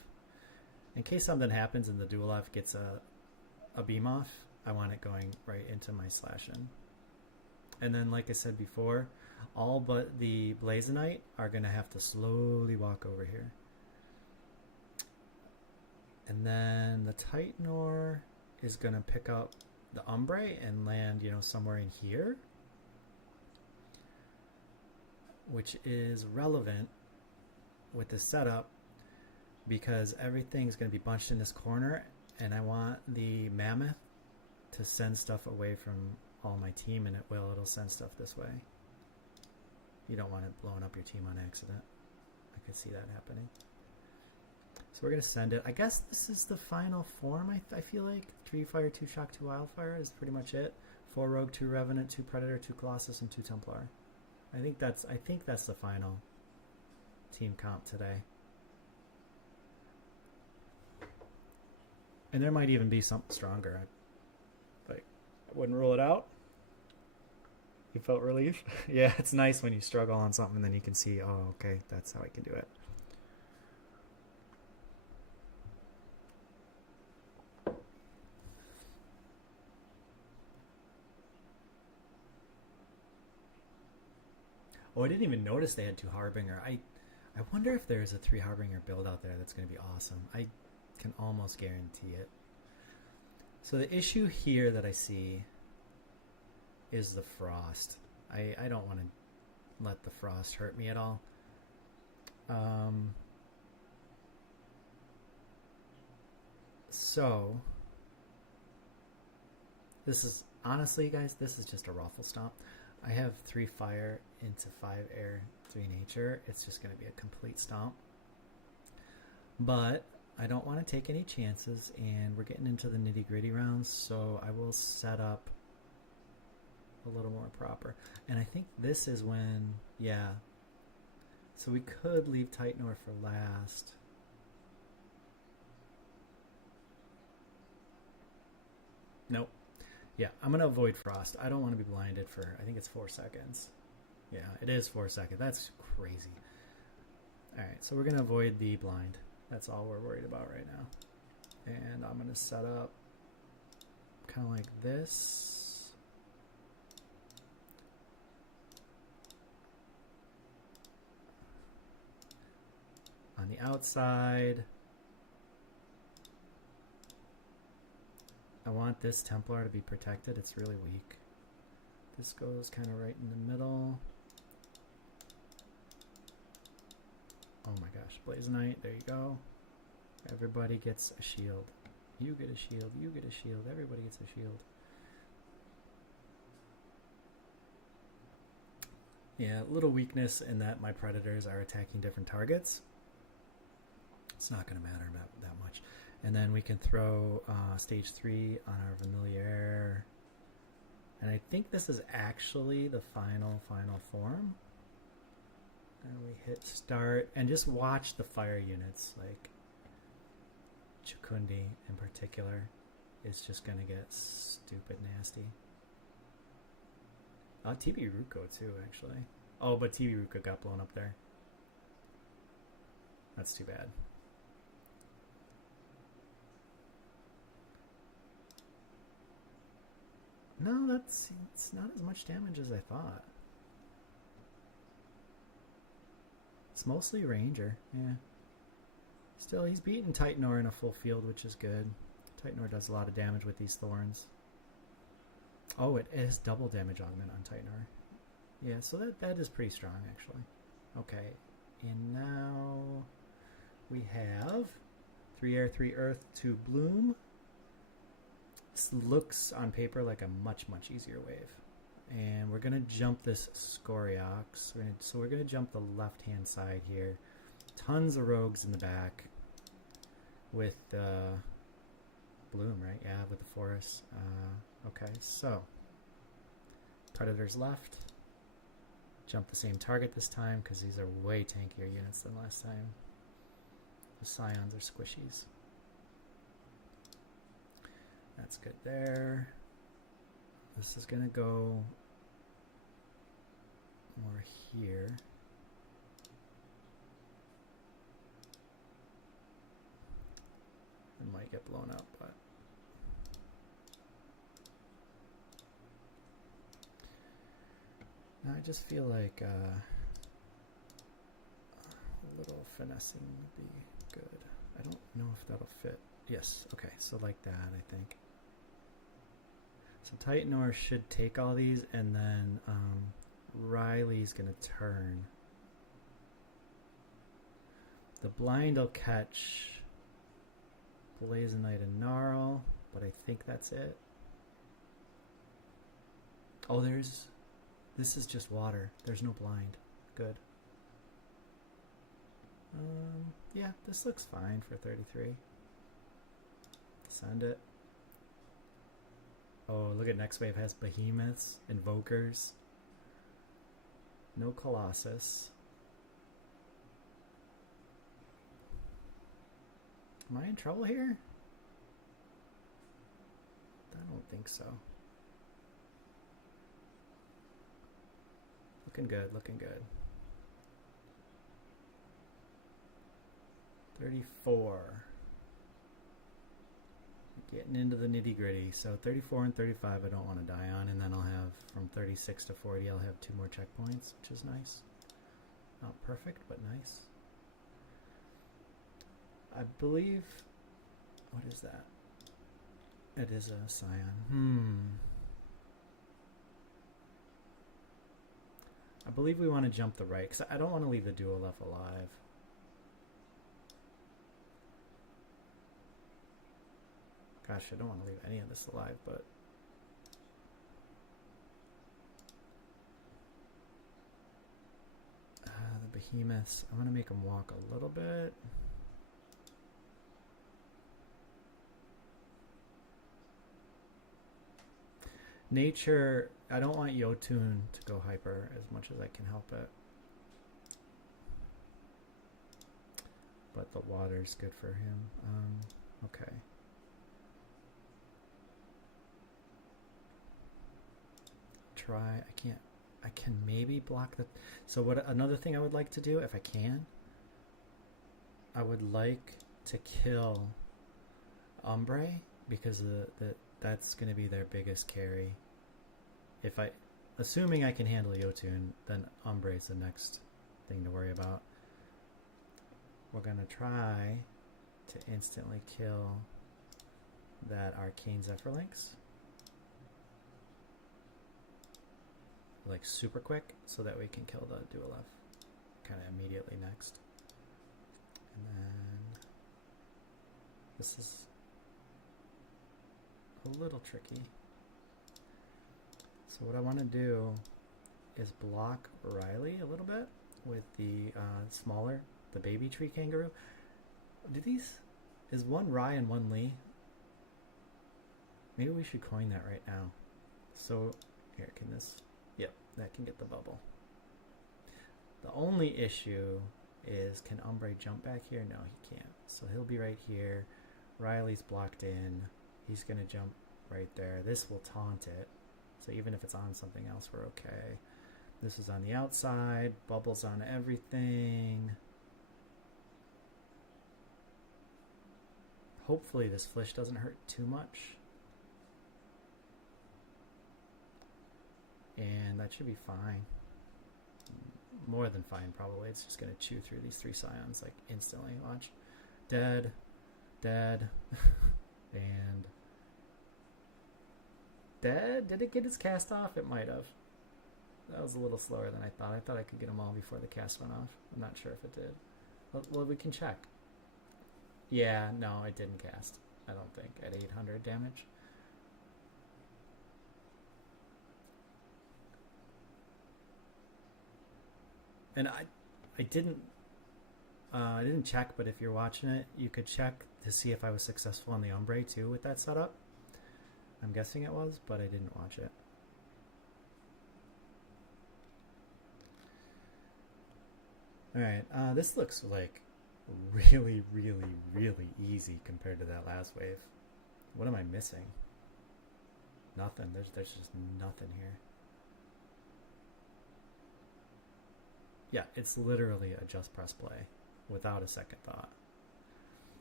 In case something happens and the Duolef gets a beam off, I want it going right into my slash-in. And then, like I said before, all but the Blazonite are going to have to slowly walk over here. And then the Titanor is going to pick up the Umbre and land, you know, somewhere in here, which is relevant with this setup because everything's going to be bunched in this corner, and I want the Mammoth to send stuff away from all my team, and it will. It'll send stuff this way. You don't want it blowing up your team on accident. I could see that happening. So we're going to send it. I guess this is the final form, I feel like. 3 Fire, 2 Shock, 2 Wildfire is pretty much it. 4 Rogue, 2 Revenant, 2 Predator, 2 Colossus, and 2 Templar. I think that's the final team comp today. And there might even be something stronger. I wouldn't rule it out. You felt relief? Yeah, it's nice when you struggle on something and then you can see, oh, okay, that's how I can do it. Oh, I didn't even notice they had 2 Harbinger. I wonder if there's a 3 Harbinger build out there that's going to be awesome. I can almost guarantee it. So the issue here that I see is the frost. I don't want to let the frost hurt me at all. So this is, honestly guys, this is just a ruffle stomp. I have 3 fire into 5 air, 3 nature. It's just going to be a complete stomp. But I don't want to take any chances, and we're getting into the nitty-gritty rounds, so I will set up a little more proper. And I think this is when, yeah. So we could leave Titanor for last. Nope. Yeah, I'm going to avoid frost. I don't want to be blinded for, I think it's 4 seconds. Yeah, it is 4 seconds. That's crazy. All right, so we're going to avoid the blind. That's all we're worried about right now. And I'm going to set up kind of like this. On the outside, I want this Templar to be protected. It's really weak. This goes kind of right in the middle. Oh my gosh, Blazonite, there you go. Everybody gets a shield. You get a shield, you get a shield, everybody gets a shield. Yeah, little weakness in that my Predators are attacking different targets. It's not going to matter that much. And then we can throw stage 3 on our Familiar. And I think this is actually the final form. And we hit start, and just watch the fire units, like Chukundi in particular is just going to get stupid nasty. TB Ruko too, actually. Oh, but TB Ruko got blown up there. That's too bad. No, it's not as much damage as I thought. It's mostly Ranger, yeah. Still, he's beating Titanor in a full field, which is good. Titanor does a lot of damage with these thorns. Oh, it is double damage augment on Titanor. Yeah, so that is pretty strong, actually. Okay, and now we have 3 air, 3 earth, 2 bloom. This looks on paper like a much easier wave. And we're going to jump this Scoriox. So we're going to jump the left-hand side here. Tons of rogues in the back with bloom, right? Yeah, with the forest. Okay, so Predators left. Jump the same target this time because these are way tankier units than last time. The Scions are squishies. That's good there. This is going to go more here. It might get blown up, but I just feel like a little finessing would be good. I don't know if that'll fit. Yes, okay, so like that, I think. So Titanor should take all these, and then Riley's gonna turn. The blind will catch Blazonite and Gnarl, but I think that's it. Oh, this is just water. There's no blind. Good. Yeah, this looks fine for 33. Send it. Oh, look at next wave has behemoths, invokers. No Colossus. Am I in trouble here? I don't think so. Looking good, looking good. 34. Getting into the nitty gritty. So 34 and 35 I don't want to die on, and then I'll have from 36 to 40 I'll have 2 more checkpoints, which is nice. Not perfect, but nice. I believe, what is that? It is a Scion. I believe we want to jump the right, because I don't want to leave the duolith alive. Gosh, I don't want to leave any of this alive, but... the behemoths, I'm going to make them walk a little bit. Nature, I don't want Yotun to go hyper as much as I can help it. But the water's good for him. Okay. Try, I can maybe block the, so what, another thing I would like to do, if I can, I would like to kill Umbre, because that's going to be their biggest carry. If I, assuming I can handle Yotun, then Umbre is the next thing to worry about. We're going to try to instantly kill that Arcane Zephyrlynx. Like super quick, so that we can kill the duolith kind of immediately next. And then this is a little tricky. So what I want to do is block Riley a little bit with the smaller, the baby tree kangaroo. Do these, is one Rye and one Lee? Maybe we should coin that right now. So here, can this, yep, that can get the bubble. The only issue is, can Umbre jump back here? No, he can't. So he'll be right here. Riley's blocked in. He's going to jump right there. This will taunt it. So even if it's on something else, we're okay. This is on the outside. Bubbles on everything. Hopefully this flish doesn't hurt too much. And that should be fine. More than fine, probably. It's just going to chew through these 3 scions, like, instantly. Watch. Dead. Dead. And... dead? Did it get its cast off? It might have. That was a little slower than I thought. I thought I could get them all before the cast went off. I'm not sure if it did. Well, we can check. Yeah, no, it didn't cast. I don't think. At 800 damage. And I didn't check, but if you're watching it, you could check to see if I was successful on the Umbre too with that setup. I'm guessing it was, but I didn't watch it. Alright, this looks like really, really, really easy compared to that last wave. What am I missing? Nothing. There's just nothing here. Yeah, it's literally a just press play without a second thought.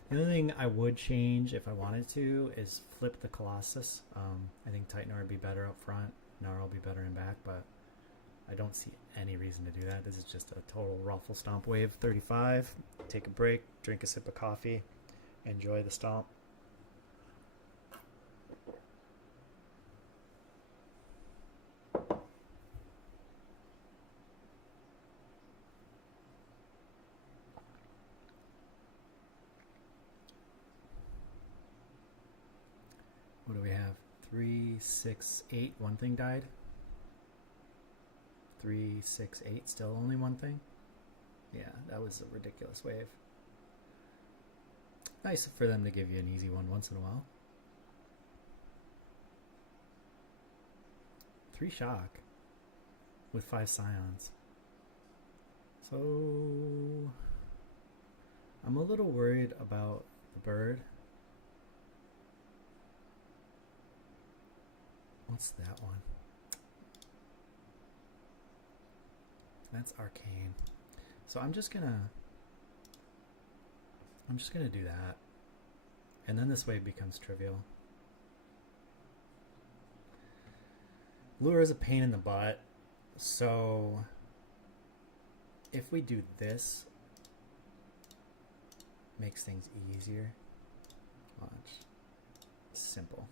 The only thing I would change if I wanted to is flip the Colossus. I think Titanor would be better up front. Gnarl will be better in back, but I don't see any reason to do that. This is just a total ruffle stomp wave. 35. Take a break, drink a sip of coffee, enjoy the stomp. What do we have? 3, 6, 8. One thing died. 3, 6, 8. Still only one thing. Yeah, that was a ridiculous wave. Nice for them to give you an easy one once in a while. 3 shock with 5 scions. So I'm a little worried about the bird. What's that one? That's arcane. So I'm just gonna do that. And then this wave becomes trivial. Lure is a pain in the butt. So if we do this, makes things easier. Watch. Simple.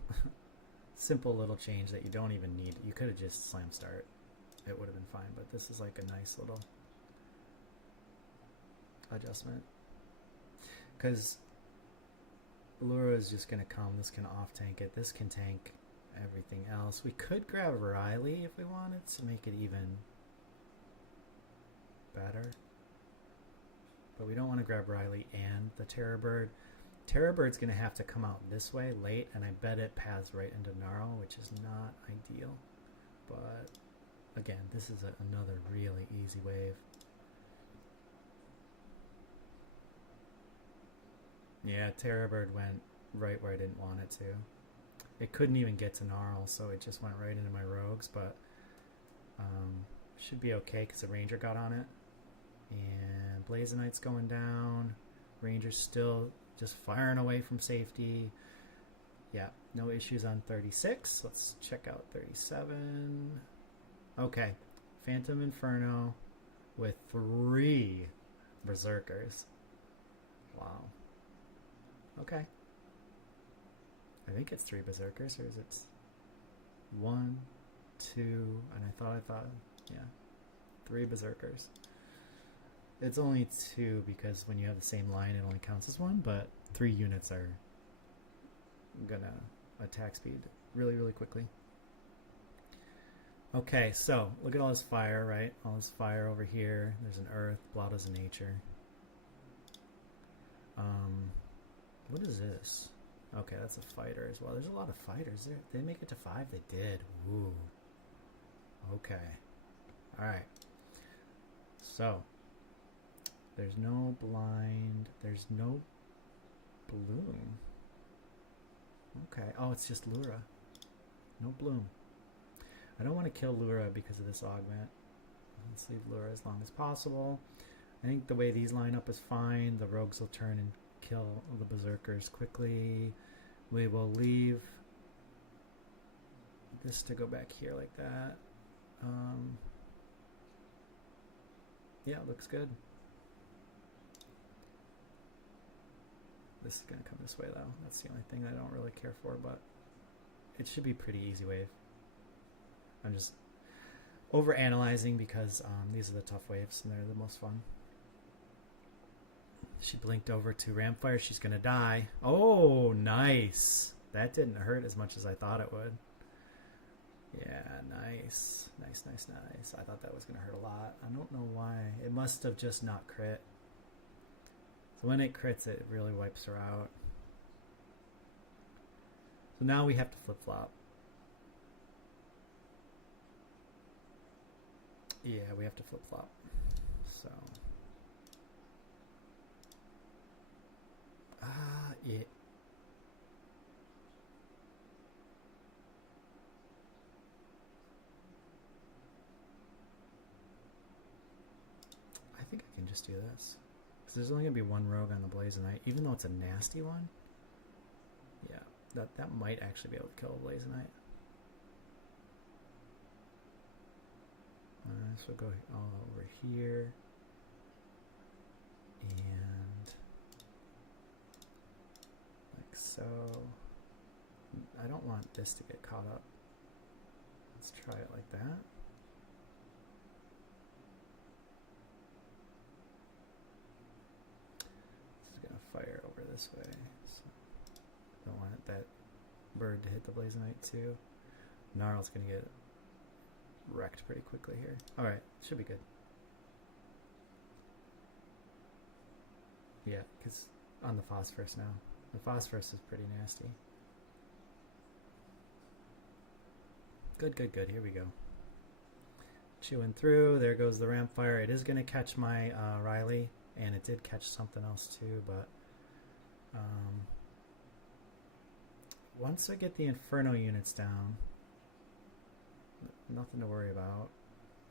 Simple little change that you don't even need. You could have just slam start. It would have been fine, but this is like a nice little adjustment. Because Lura is just going to come. This can off tank it. This can tank everything else. We could grab Riley if we wanted to make it even better. But we don't want to grab Riley and the Terror Bird. Terror Bird's going to have to come out this way late, and I bet it paths right into Gnarl, which is not ideal. But again, this is another really easy wave. Yeah, Terror Bird went right where I didn't want it to. It couldn't even get to Gnarl, so it just went right into my rogues, but should be okay because the Ranger got on it. And Blazonite's going down. Ranger's still just firing away from safety. Yeah, no issues on 36. Let's check out 37. Okay, Phantom Inferno with 3 Berserkers. Wow. Okay. I think it's 3 Berserkers, or is it 1, 2, and I thought, yeah, 3 Berserkers. It's only 2 because when you have the same line, it only counts as 1, but 3 units are gonna attack speed really, really quickly. Okay, so look at all this fire, right? All this fire over here. There's an earth, Blotto's a nature. What is this? Okay, that's a fighter as well. There's a lot of fighters there. Did they make it to 5? They did. Ooh. Okay. Alright. So there's no blind. There's no bloom. Okay. Oh, it's just Lura. No bloom. I don't want to kill Lura because of this augment. Let's leave Lura as long as possible. I think the way these line up is fine. The rogues will turn and kill the berserkers quickly. We will leave this to go back here like that. Yeah, it looks good. This is going to come this way though. That's the only thing I don't really care for, but it should be pretty easy wave. I'm just over analyzing because these are the tough waves and they're the most fun. She blinked over to Ramfire. She's going to die. Oh, nice. That didn't hurt as much as I thought it would. Yeah, nice. Nice, nice, nice. I thought that was going to hurt a lot. I don't know why. It must have just not crit. So when it crits, it really wipes her out. So now we have to flip-flop. Yeah, we have to flip-flop. So... yeah. I think I can just do this. Because there's only going to be one rogue on the Blazonite, even though it's a nasty one. Yeah, that might actually be able to kill a Blazonite. Alright. This will go all over here. And like so. I don't want this to get caught up. Let's try it like that. This is gonna fire over this way. So don't want that bird to hit the blazonite too. Gnarl's gonna get wrecked pretty quickly here. Alright, should be good. Yeah, because on the phosphorus now. The phosphorus is pretty nasty. Good, good, good. Here we go. Chewing through. There goes the ramp fire. It is going to catch my Riley, and it did catch something else too, but once I get the Inferno units down, nothing to worry about.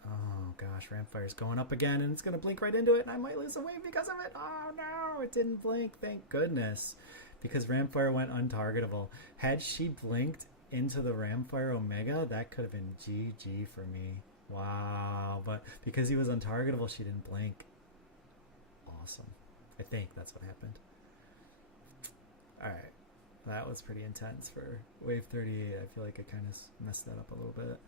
Oh gosh, ramp fire's going up again, and it's going to blink right into it, and I might lose a wave because of it. Oh no, it didn't blink. Thank goodness, because ramp fire went untargetable. Had she blinked into the Ramfire Omega, that could have been GG for me. Wow, but because he was untargetable, she didn't blink. Awesome. I think that's what happened. Alright, that was pretty intense for wave 38. I feel like I kind of messed that up a little bit.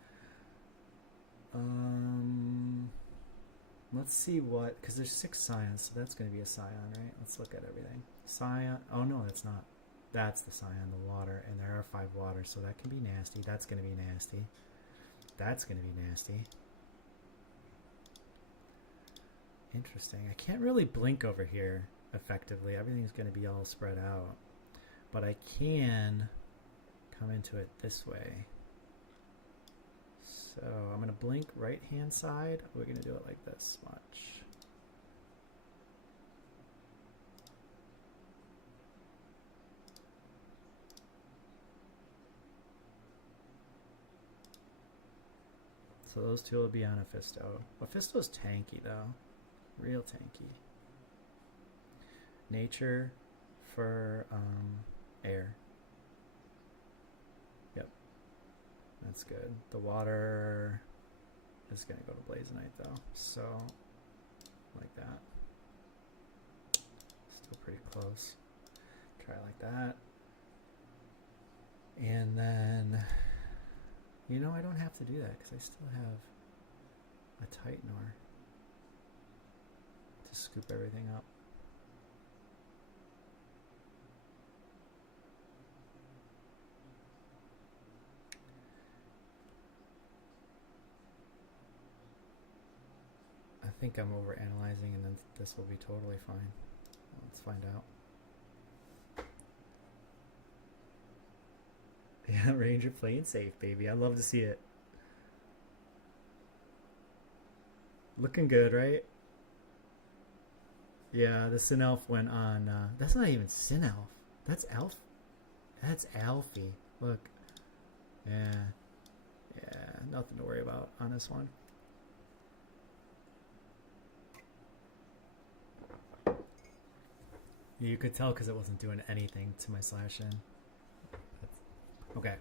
Let's see what, because there's 6 Scions, so that's going to be a Scion, right? Let's look at everything. Scion, oh no, that's not. That's the Scion, the water, and there are 5 waters, so that can be nasty. That's going to be nasty. That's going to be nasty. Interesting. I can't really blink over here effectively. Everything's going to be all spread out. But I can come into it this way. So I'm going to blink right-hand side. We're going to do it like this. Watch. So those two will be on Ophisto. Ophisto's tanky though. Real tanky. Nature for air. Yep. That's good. The water is going to go to Blazonite though. So, like that. Still pretty close. Try like that. And then... You know, I don't have to do that because I still have a Titanor to scoop everything up. I think I'm overanalyzing, and then this will be totally fine. Let's find out. Yeah, Ranger playing safe, baby. I love to see it. Looking good, right? Yeah, the Sinelf went on. That's not even Sinelf. That's Elf. That's Alfie. Look. Yeah. Yeah, nothing to worry about on this one. You could tell because it wasn't doing anything to my slash in. Okay.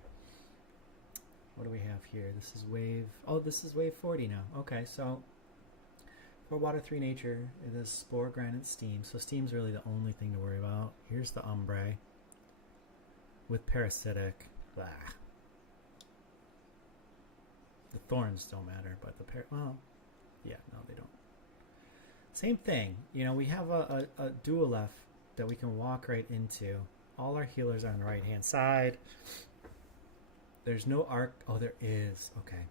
What do we have here? This is wave... Oh, this is wave 40 now. Okay, so... 4 water, 3 nature. It is spore, granite, steam. So steam's really the only thing to worry about. Here's the ombre. With parasitic. Blah. The thorns don't matter, but the well... Yeah, no, they don't. Same thing. You know, we have a duolef that we can walk right into. All our healers are on the right-hand side. There's no arc. Oh, there is. Okay.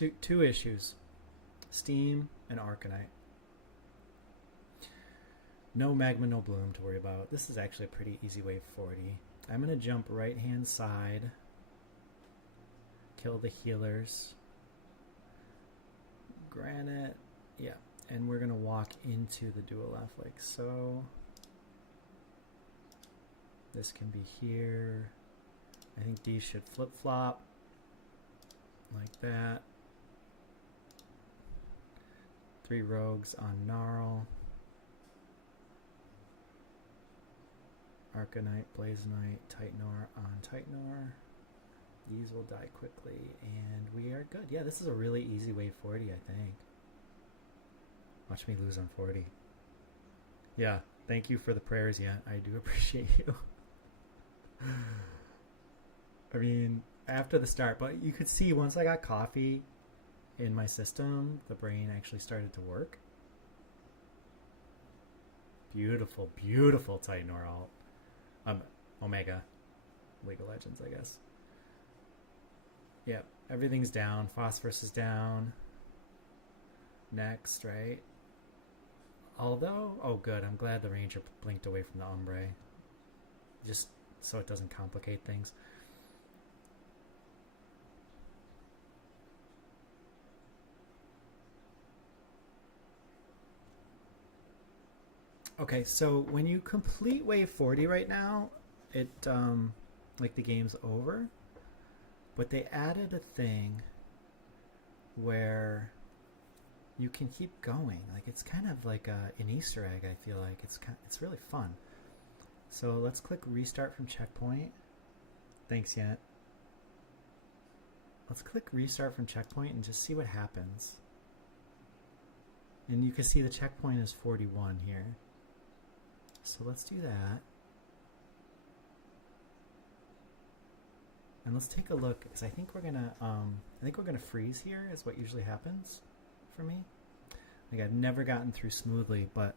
There's two issues. Steam and Arcanite. No magma, no bloom to worry about. This is actually a pretty easy wave 40. I'm going to jump right-hand side. Kill the healers. Granite. Yeah. And we're going to walk into the duolef like so. This can be here. I think these should flip-flop like that. 3 rogues on Gnarl. Arcanite, Blazonite, Titanor on Titanor. These will die quickly, and we are good. Yeah, this is a really easy wave 40, I think. Watch me lose on 40. Yeah, thank you for the prayers, yeah. I do appreciate you. I mean, after the start, but you could see once I got coffee in my system, the brain actually started to work. Beautiful, beautiful Titan or alt. Omega. League of Legends, I guess. Yep, everything's down. Phosphorus is down. Next, right? Although, oh good, I'm glad the Ranger blinked away from the Ombre. Just so it doesn't complicate things. Okay, so when you complete wave 40 right now, it, like the game's over. But they added a thing where you can keep going. Like it's kind of like an Easter egg, I feel like. It's really fun. So let's click restart from checkpoint. Thanks, Yet. Let's click restart from checkpoint and just see what happens. And you can see the checkpoint is 41 here. So let's do that. And let's take a look, because I think we're gonna freeze here is what usually happens for me. Like I've never gotten through smoothly, but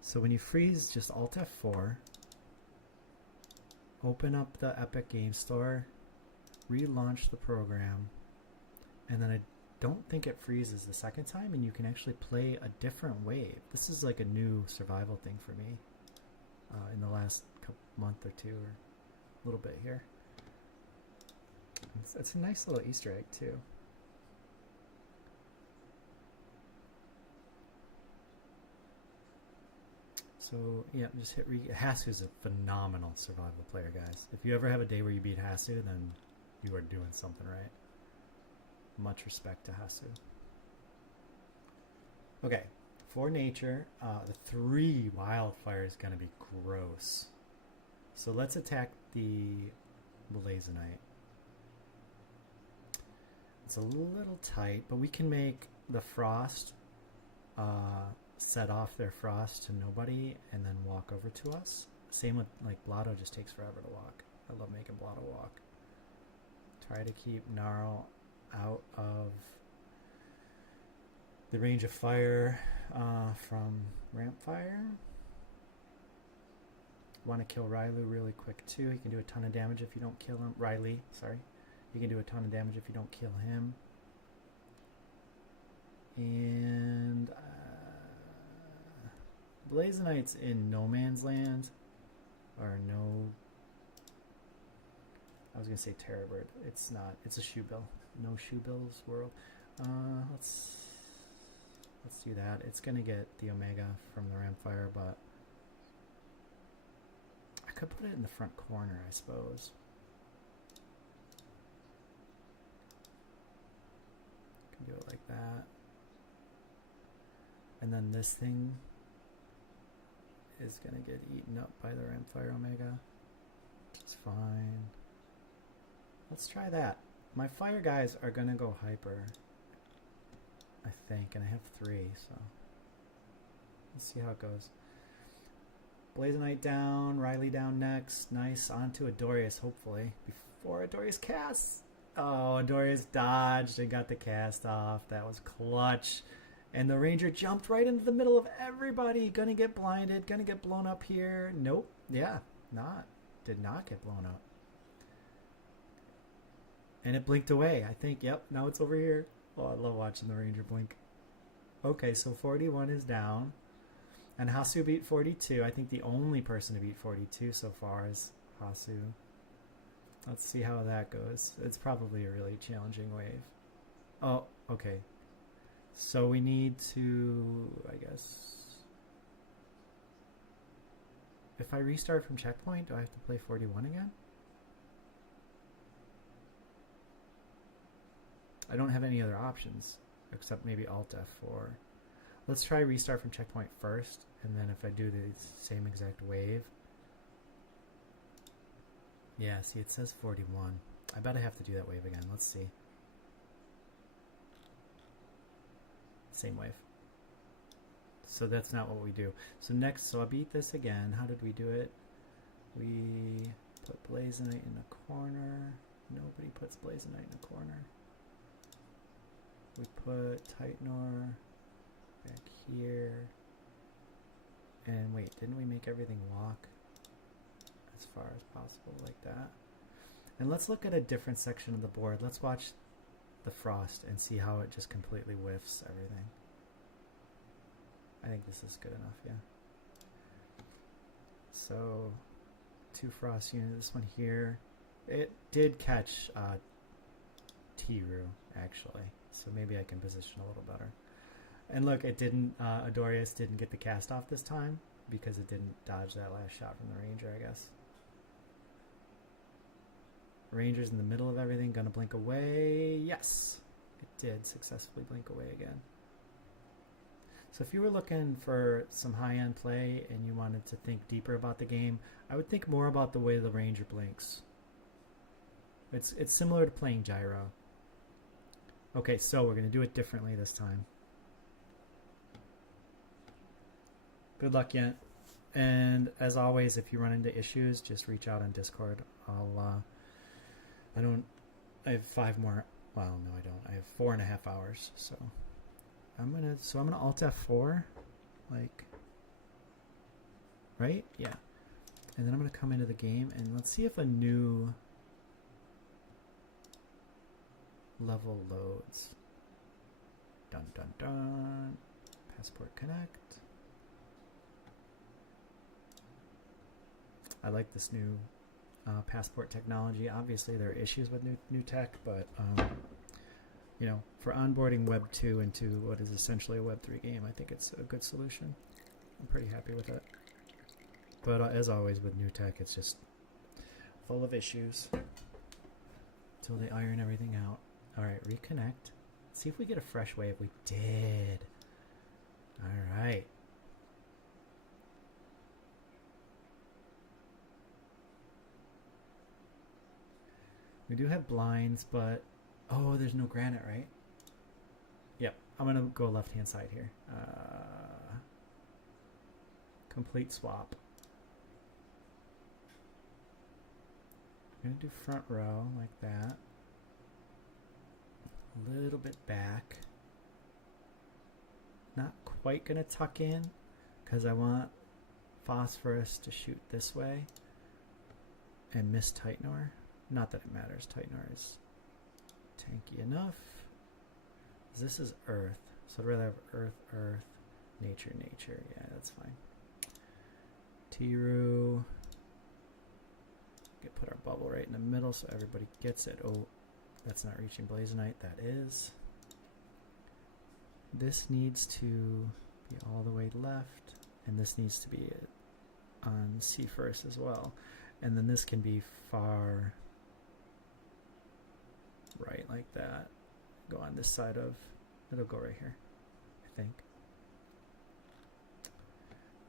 so when you freeze, just Alt F4, open up the Epic Game Store, relaunch the program, and then I don't think it freezes the second time, and you can actually play a different wave. This is like a new survival thing for me in the last month or two, or a little bit here. It's a nice little Easter egg too. So yeah, just hit Hasu's a phenomenal survival player, guys. If you ever have a day where you beat Hasu, then you are doing something right. Much respect to Hasu. Okay, for nature, the 3 wildfire is going to be gross. So let's attack the Blazonite. It's a little tight, but we can make the frost set off their frost to nobody and then walk over to us. Same with like Blotto, just takes forever to walk. I love making Blotto walk. Try to keep Gnarl out of the range of fire from ramp fire. Want to kill Rylu really quick too. He can do a ton of damage if you don't kill him. Riley, sorry. You can do a ton of damage if you don't kill him. And Blazonite's in no man's land. Or no... I was going to say Terrorbird. It's not. It's a Shoebill. No Shoebill's world. Let's do that. It's going to get the Omega from the Ramfire, but I could put it in the front corner, I suppose. Do it like that, and then this thing is gonna get eaten up by the Ramfire Omega. It's fine. Let's try that. My fire guys are gonna go hyper, I think, and I have 3, so let's see how it goes. Blazonite down, Riley down next. Nice, onto Adorius, hopefully, before Adorius casts. Oh, Dorius dodged and got the cast off. That was clutch. And the Ranger jumped right into the middle of everybody. Gonna get blinded. Gonna get blown up here. Nope. Yeah. Did not get blown up. And it blinked away, I think. Yep. Now it's over here. Oh, I love watching the Ranger blink. Okay, so 41 is down. And Hasu beat 42. I think the only person to beat 42 so far is Hasu. Let's see how that goes. It's probably a really challenging wave. Oh, okay. So we need to, I guess... If I restart from checkpoint, do I have to play 41 again? I don't have any other options, except maybe Alt F4. Let's try restart from checkpoint first, and then if I do the same exact wave... Yeah, see, it says 41. I bet I have to do that wave again. Let's see. Same wave. So that's not what we do. So next, so I'll beat this again. How did we do it? We put Blazonite in the corner. Nobody puts Blazonite in the corner. We put Titanor back here. And wait, didn't we make everything walk as far as possible like that? And let's look at a different section of the board. Let's watch the frost and see how it just completely whiffs everything. I think this is good enough, yeah. So, 2 frost units, this one here. It did catch T-Roo, actually. So maybe I can position a little better. And look, it didn't, Adorius didn't get the cast off this time because it didn't dodge that last shot from the Ranger, I guess. Ranger's in the middle of everything, gonna blink away. Yes, it did successfully blink away again. So if you were looking for some high-end play and you wanted to think deeper about the game, I would think more about the way the Ranger blinks. It's similar to playing Gyro. Okay, so we're gonna do it differently this time. Good luck, Yent. And as always, if you run into issues, just reach out on Discord. I have 5 more. Well, no, I don't. I have 4.5 hours. So I'm gonna Alt F4, like, right? Yeah. And then I'm gonna come into the game and let's see if a new level loads. Dun dun dun. Passport connect. I like this new passport technology. Obviously, there are issues with new tech, but you know, for onboarding Web 2 into what is essentially a Web 3 game, I think it's a good solution. I'm pretty happy with it. But as always with new tech, it's just full of issues until they iron everything out. All right, reconnect. See if we get a fresh wave. We did. All right. We do have blinds, but oh, there's no granite, right? Yep, I'm gonna go left-hand side here. Complete swap. I'm gonna do front row like that. A little bit back. Not quite gonna tuck in because I want Phosphorus to shoot this way and miss Titanor. Not that it matters. Titanor is tanky enough. This is Earth, so I'd rather have Earth, Earth, Nature, Nature. Yeah, that's fine. T-Roo. Put our bubble right in the middle so everybody gets it. Oh, that's not reaching Blazonite. That is. This needs to be all the way left, and this needs to be on C first as well. And then this can be far right like that. Go on this side of, it'll go right here, I think.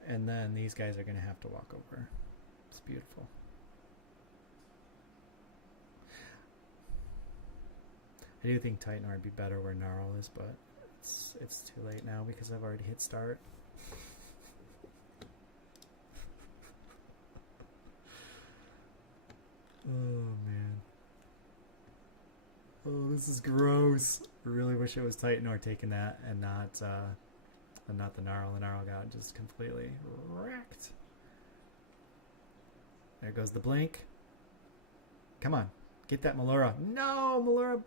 And then these guys are going to have to walk over. It's beautiful. I do think Titanor would be better where Gnarl is, but it's too late now because I've already hit start. Oh man. Oh, this is gross. I really wish it was Titanor taking that and not the Gnarl. The Gnarl got just completely wrecked. There goes the blink. Come on, get that Malura. No, Malura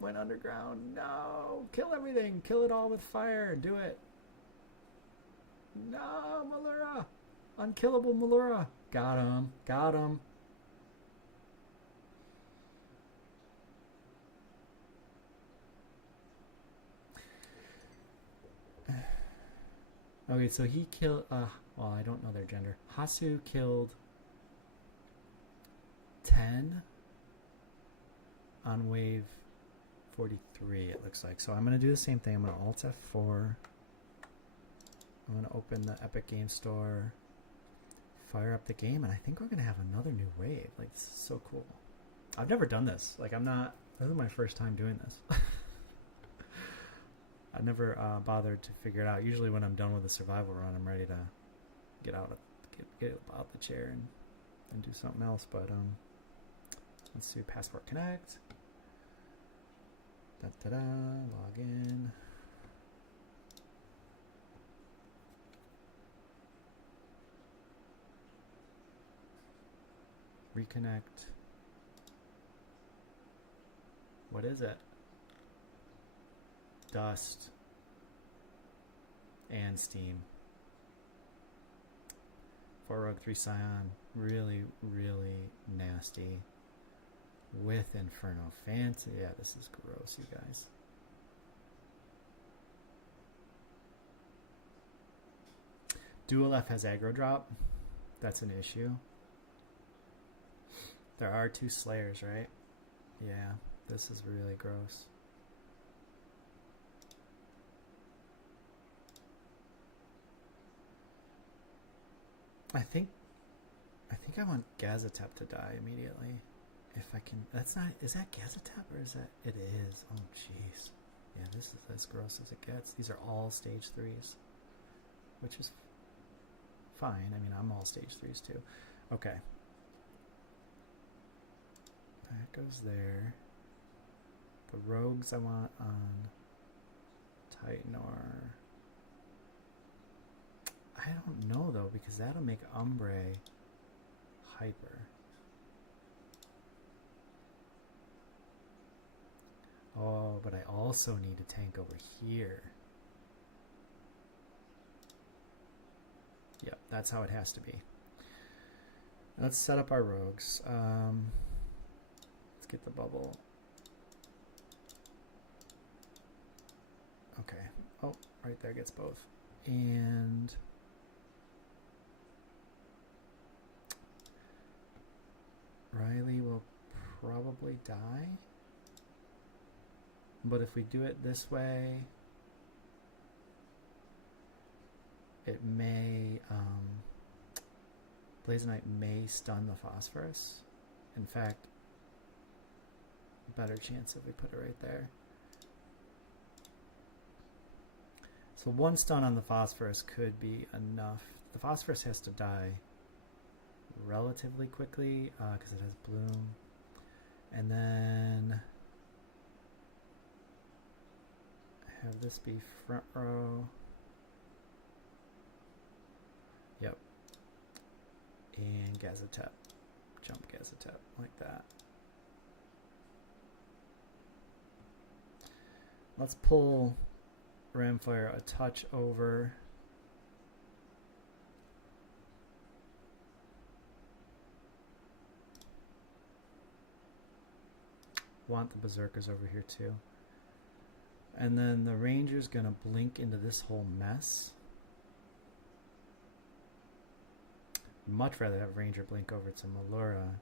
went underground. No, kill everything. Kill it all with fire. Do it. No, Malura. Unkillable Malura. Got him. Got him. Okay, so he killed, well, I don't know their gender. Hasu killed 10 on wave 43, it looks like. So I'm going to do the same thing. I'm going to Alt F4. I'm going to open the Epic Game Store, fire up the game, and I think we're going to have another new wave. Like, this is so cool. I've never done this. Like, this is my first time doing this. I never bothered to figure it out. Usually when I'm done with the survival run, I'm ready to get out the chair and do something else. But let's do Passport Connect. Da-da-da, log in. Reconnect. What is it? Dust and Steam. 4 Rogue 3 Scion. Really, really nasty. With Inferno Fancy. Yeah, this is gross, you guys. Dual F has aggro drop. That's an issue. There are 2 Slayers, right? Yeah, this is really gross. I think I want Gazatep to die immediately. If I can, is that Gazatep or is that, it is. Oh jeez. Yeah, this is as gross as it gets. These are all stage 3s, which is fine. I mean, I'm all stage 3s too. Okay. That goes there. The rogues I want on Titanor. I don't know though, because that'll make Umbre hyper. Oh, but I also need a tank over here. Yep, that's how it has to be. Let's set up our rogues. Let's get the bubble. Okay. Oh, right there gets both. And Riley will probably die. But if we do it this way, it may, Blaze Knight may stun the Phosphorus. In fact, better chance if we put it right there. So 1 stun on the Phosphorus could be enough. The Phosphorus has to die relatively quickly because it has Bloom. And then have this be front row. Yep. And Gazatep. Jump Gazatep like that. Let's pull Ramfire a touch over. Want the Berserkers over here too. And then the Ranger's gonna blink into this whole mess. Much rather have Ranger blink over to Malura.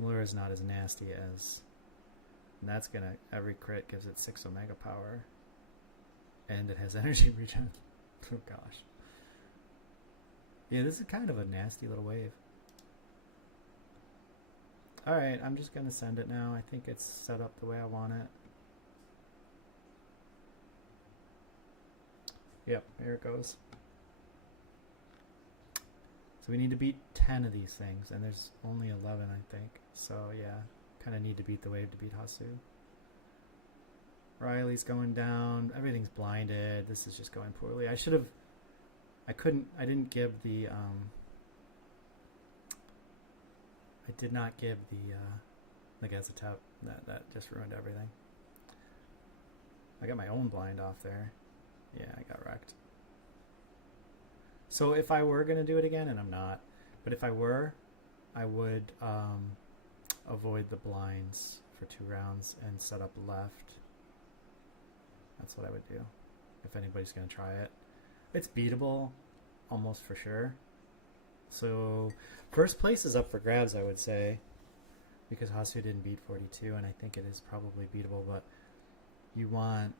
Malura's not as nasty as... And that's gonna... Every crit gives it 6 Omega power. And it has energy regen. Oh gosh. Yeah, this is kind of a nasty little wave. Alright, I'm just gonna send it now. I think it's set up the way I want it. Yep, here it goes. So we need to beat 10 of these things, and there's only 11, I think. So yeah, kind of need to beat the wave to beat Hasu. Riley's going down. Everything's blinded. This is just going poorly. I should have... I didn't give the... I did not give the Gazatep. That just ruined everything. I got my own blind off there. Yeah, I got wrecked. So if I were going to do it again, and I'm not, but if I were, I would avoid the blinds for 2 rounds and set up left. That's what I would do if anybody's going to try it. It's beatable, almost for sure. So first place is up for grabs, I would say, because Hasu didn't beat 42, and I think it is probably beatable, but you want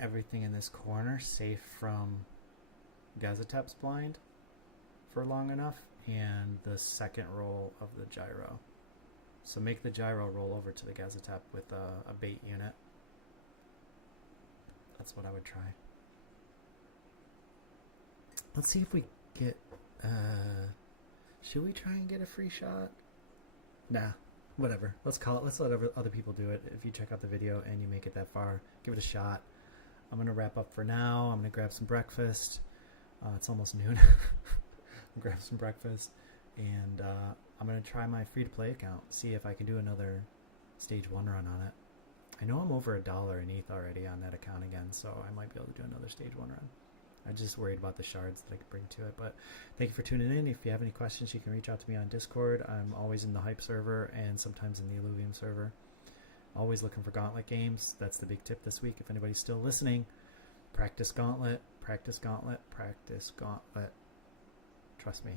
everything in this corner safe from Gazatep's blind for long enough, and the second roll of the gyro. So make the gyro roll over to the Gazatep with a bait unit. That's what I would try. Let's see if we get... should we try and get a free shot? Nah, whatever. Let's call it. Let's let other people do it. If you check out the video and you make it that far, give it a shot. I'm going to wrap up for now. I'm going to grab some breakfast. It's almost noon. Grab some breakfast. And I'm going to try my free-to-play account. See if I can do another stage 1 run on it. I know I'm over $1 in ETH already on that account again, so I might be able to do another stage 1 run. I'm just worried about the shards that I could bring to it. But thank you for tuning in. If you have any questions, you can reach out to me on Discord. I'm always in the Hype server and sometimes in the Illuvium server. Always looking for Gauntlet games. That's the big tip this week. If anybody's still listening, practice Gauntlet, practice Gauntlet, practice Gauntlet. Trust me.